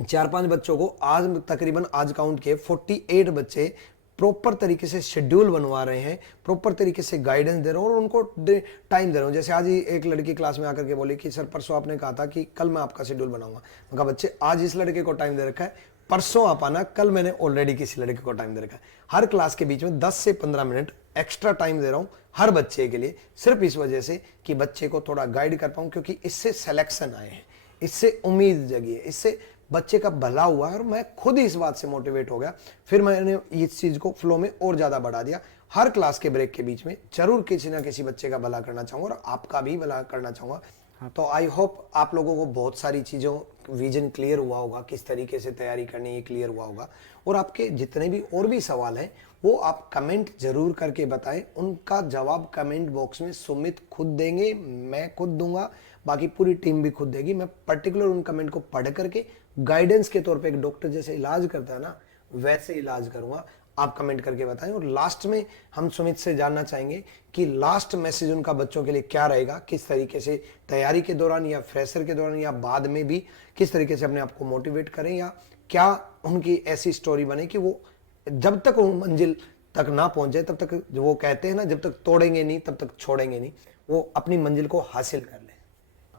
4-5 बच्चों को, आज तकरीबन आज काउंट किए 48 बच्चे प्रॉपर तरीके से शेड्यूल बनवा रहे हैं, प्रॉपर तरीके से गाइडेंस दे रहा हूं और उनको टाइम दे रहा हूं। जैसे आज ही एक लड़की क्लास में आकर के बोली कि सर परसों आपने कहा था कि कल मैं आपका शेड्यूल बनाऊंगा। मैं कहा बच्चे आज इस लड़के को टाइम दे रखा है, परसों आप आना, कल मैंने ऑलरेडी किसी लड़के को टाइम दे रखा है। हर क्लास के बीच में 10 से 15 मिनट एक्स्ट्रा टाइम दे रहा हूं हर बच्चे के लिए, सिर्फ इस वजह से कि बच्चे को थोड़ा गाइड कर पाऊं, क्योंकि इससे सिलेक्शन आए हैं, इससे उम्मीद जगी है, इससे बच्चे का भला हुआ है और मैं खुद इस बात से मोटिवेट हो गया। फिर मैंने इस चीज को फ्लो में और ज्यादा बढ़ा दिया। हर क्लास के ब्रेक के बीच में जरूर किसी ना किसी बच्चे का भला करना चाहूंगा और आपका भी भला करना चाहूंगा। तो आई होप आप लोगों को बहुत सारी चीजों विजन क्लियर हुआ होगा, किस तरीके से तैयारी करनी है क्लियर हुआ होगा। और आपके जितने भी और भी सवाल हैं वो आप कमेंट जरूर करके बताएं, उनका जवाब कमेंट बॉक्स में सुमित खुद देंगे, मैं खुद दूंगा, बाकी पूरी टीम भी खुद देगी। मैं पर्टिकुलर उन कमेंट को पढ़ करके गाइडेंस के तौर पे एक डॉक्टर जैसे इलाज करता है ना, वैसे इलाज करूंगा। आप कमेंट करके बताएं। और लास्ट में हम सुमित से जानना चाहेंगे कि लास्ट मैसेज उनका बच्चों के लिए क्या रहेगा, किस तरीके से तैयारी के दौरान या फ्रेशर के दौरान या बाद में भी किस तरीके से अपने आप को मोटिवेट करें, या क्या उनकी ऐसी स्टोरी बने कि वो जब तक वो मंजिल तक ना पहुंचे तब तक, जो वो कहते हैं ना, जब तक तोड़ेंगे नहीं तब तक छोड़ेंगे नहीं, वो अपनी मंजिल को हासिल कर लें।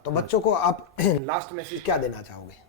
तो बच्चों को आप लास्ट मैसेज क्या देना चाहोगे?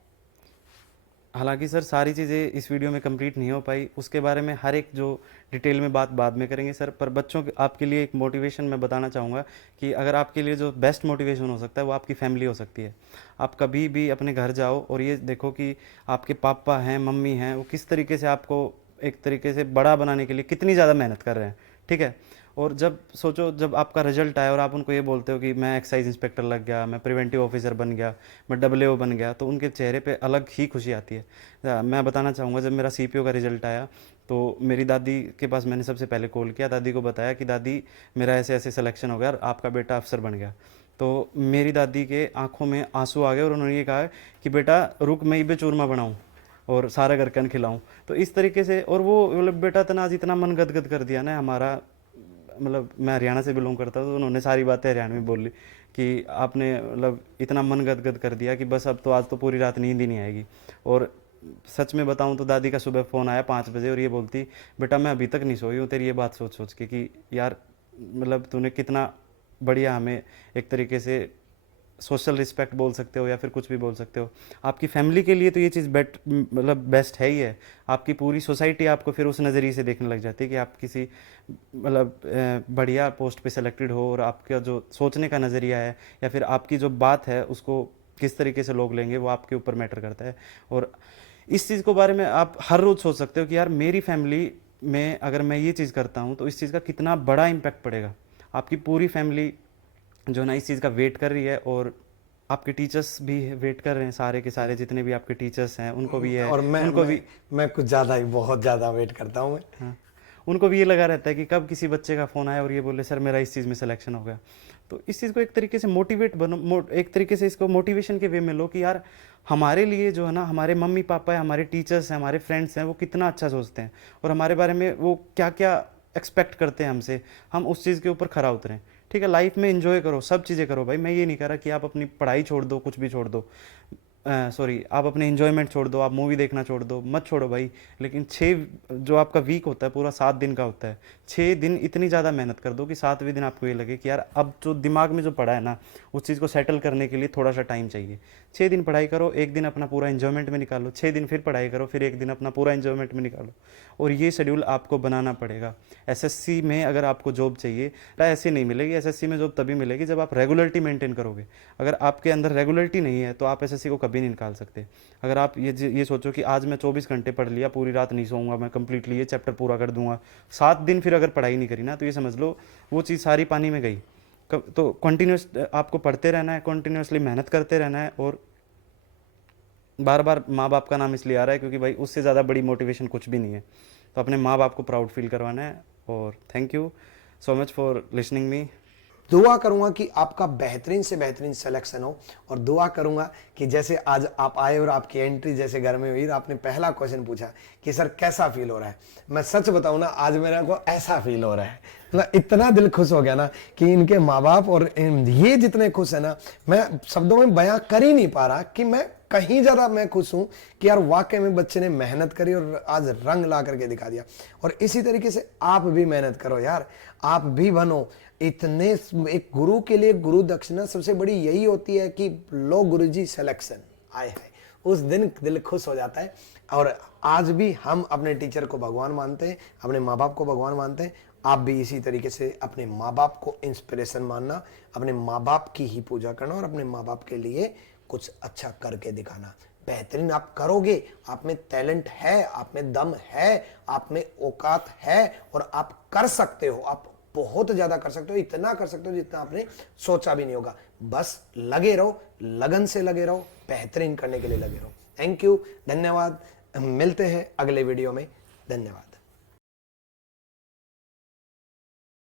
हालांकि सर सारी चीज़ें इस वीडियो में कंप्लीट नहीं हो पाई, उसके बारे में हर एक जो डिटेल में बात बाद में करेंगे सर। पर बच्चों के आपके लिए एक मोटिवेशन मैं बताना चाहूँगा कि अगर आपके लिए जो बेस्ट मोटिवेशन हो सकता है वो आपकी फैमिली हो सकती है। आप कभी भी अपने घर जाओ और ये देखो कि आपके पापा हैं, मम्मी हैं, वो किस तरीके से आपको एक तरीके से बड़ा बनाने के लिए कितनी ज़्यादा मेहनत कर रहे हैं। ठीक है। और जब सोचो, जब आपका रिजल्ट आया और आप उनको ये बोलते हो कि मैं एक्साइज इंस्पेक्टर लग गया, मैं प्रिवेंटिव ऑफिसर बन गया, मैं डब्ल्यू बन गया, तो उनके चेहरे पे अलग ही खुशी आती है। मैं बताना चाहूँगा, जब मेरा सीपीओ का रिजल्ट आया तो मेरी दादी के पास मैंने सबसे पहले कॉल किया, दादी को बताया कि दादी मेरा ऐसे ऐसे सिलेक्शन हो गया और आपका बेटा अफसर बन गया। तो मेरी दादी के आंखों में आंसू आ गए और उन्होंने ये कहा कि बेटा रुक, मैं ही पे चूरमा बनाऊँ और सारा घर कन खिलाऊँ। तो इस तरीके से, और वो मतलब बेटा तनाज इतना मन गदगद कर दिया ना हमारा। मतलब मैं हरियाणा से बिलोंग करता हूँ तो उन्होंने सारी बातें हरियाणवी बोली कि आपने मतलब इतना मन गदगद कर दिया कि बस अब तो आज तो पूरी रात नींद ही नहीं आएगी। और सच में बताऊँ तो दादी का सुबह फ़ोन आया 5 बजे और ये बोलती, बेटा मैं अभी तक नहीं सोई हूँ तेरी ये बात सोच सोच के कि यार मतलब तूने कितना बढ़िया हमें एक तरीके से सोशल रिस्पेक्ट बोल सकते हो या फिर कुछ भी बोल सकते हो। आपकी फैमिली के लिए तो ये चीज़ बेस्ट है ही है। आपकी पूरी सोसाइटी आपको फिर उस नज़रिए से देखने लग जाती है कि आप किसी बढ़िया पोस्ट पे सेलेक्टेड हो, और आपका जो सोचने का नज़रिया है या फिर आपकी जो बात है उसको किस तरीके से लोग लेंगे वो आपके ऊपर मैटर करता है। और इस चीज़ को बारे में आप हर रोज़ सोच सकते हो कि यार मेरी फैमिली में अगर मैं ये चीज़ करता हूँ तो इस चीज़ का कितना बड़ा इम्पैक्ट पड़ेगा। आपकी पूरी फैमिली जो ना इस चीज़ का वेट कर रही है, और आपके टीचर्स भी वेट कर रहे हैं, सारे के सारे जितने भी आपके टीचर्स हैं उनको भी है, और उनको भी मैं कुछ ज़्यादा ही, बहुत ज़्यादा वेट करता हूँ मैं। हाँ, उनको भी ये लगा रहता है कि कब किसी बच्चे का फ़ोन आए और ये बोले सर मेरा इस चीज़ में सिलेक्शन हो गया। तो इस चीज़ को एक तरीके से एक तरीके से इसको मोटिवेशन के वे में लो कि यार हमारे लिए जो है ना, हमारे मम्मी पापा है, हमारे टीचर्स हैं, हमारे फ्रेंड्स हैं, वो कितना अच्छा सोचते हैं और हमारे बारे में वो क्या क्या एक्सपेक्ट करते हैं हमसे, हम उस चीज़ के ऊपर खरा उतरें। ठीक है, लाइफ में एंजॉय करो, सब चीज़ें करो भाई। मैं ये नहीं कह रहा कि आप अपनी पढ़ाई छोड़ दो, कुछ भी छोड़ दो, सॉरी आप अपने एंजॉयमेंट छोड़ दो, आप मूवी देखना छोड़ दो, मत छोड़ो भाई। लेकिन 6 जो आपका वीक होता है पूरा 7 दिन का होता है, 6 दिन इतनी ज़्यादा मेहनत कर दो कि 7वें दिन आपको ये लगे कि यार अब जो दिमाग में जो पड़ा है ना, उस चीज़ को सेटल करने के लिए थोड़ा सा टाइम चाहिए। 6 दिन पढ़ाई करो, 1 दिन अपना पूरा एंजॉयमेंट में निकालो, 6 दिन फिर पढ़ाई करो, फिर 1 दिन अपना पूरा एंजॉयमेंट में निकालो। और ये शेड्यूल आपको बनाना पड़ेगा। एसएससी में अगर आपको जॉब चाहिए तो ऐसे नहीं मिलेगी। एसएससी में जॉब तभी मिलेगी जब आप रेगुलरिटी मेंटेन करोगे। अगर आपके अंदर रेगुलरिटी नहीं है तो आप एसएससी को कभी नहीं निकाल सकते। अगर आप ये सोचो कि आज मैं 24 घंटे पढ़ लिया, पूरी रात नहीं सोऊंगा, मैं कंप्लीटली ये चैप्टर पूरा कर दूंगा, 7 दिन फिर अगर पढ़ाई नहीं करी ना, तो ये समझ लो वो चीज़ सारी पानी में गई। तो कंटिन्यूस आपको पढ़ते रहना है, कंटिन्यूसली मेहनत करते रहना है। और बार बार माँ बाप का नाम इसलिए आ रहा है क्योंकि भाई उससे ज़्यादा बड़ी मोटिवेशन कुछ भी नहीं है। तो अपने माँ बाप को प्राउड फील करवाना है। और thank you so much for listening me. दुआ करूंगा कि आपका बेहतरीन से बेहतरीन सिलेक्शन हो, और दुआ करूंगा कि जैसे आज आप आए और आपकी एंट्री जैसे घर में हुई, आपने पहला क्वेश्चन पूछा कि सर कैसा फील हो रहा है, मैं सच बताऊं ना, आज मेरे को ऐसा फील हो रहा है, मतलब इतना दिल खुश हो गया ना कि इनके माँ बाप और ये जितने खुश है ना, मैं शब्दों में बयां कर ही नहीं पा रहा कि मैं कहीं ज्यादा मैं खुश हूं कि यार वाकई में बच्चे ने मेहनत करी और आज रंग ला करके दिखा दिया। और इसी तरीके से आप भी मेहनत करो यार, आप भी बनो इतने। एक गुरु के लिए गुरु दक्षिणा सबसे बड़ी यही होती है कि लो गुरुजी सिलेक्शन आए है, उस दिन दिल खुश हो जाता है। और आज भी हम अपने टीचर को भगवान मानते हैं, अपने माँ बाप को भगवान मानते हैं। आप भी इसी तरीके से अपने माँ बाप को इंस्पिरेशन मानना, अपने माँ बाप की ही पूजा करना और अपने माँ बाप के लिए कुछ अच्छा करके दिखाना। बेहतरीन आप करोगे, आप में टैलेंट है, आप में दम है, आप में औकात है, और आप कर सकते हो, आप बहुत ज्यादा कर सकते हो, इतना कर सकते हो जितना आपने सोचा भी नहीं होगा। बस लगे रहो, लगन से लगे रहो, बेहतरीन करने के लिए लगे रहो। थैंक यू, धन्यवाद। मिलते हैं अगले वीडियो में। धन्यवाद।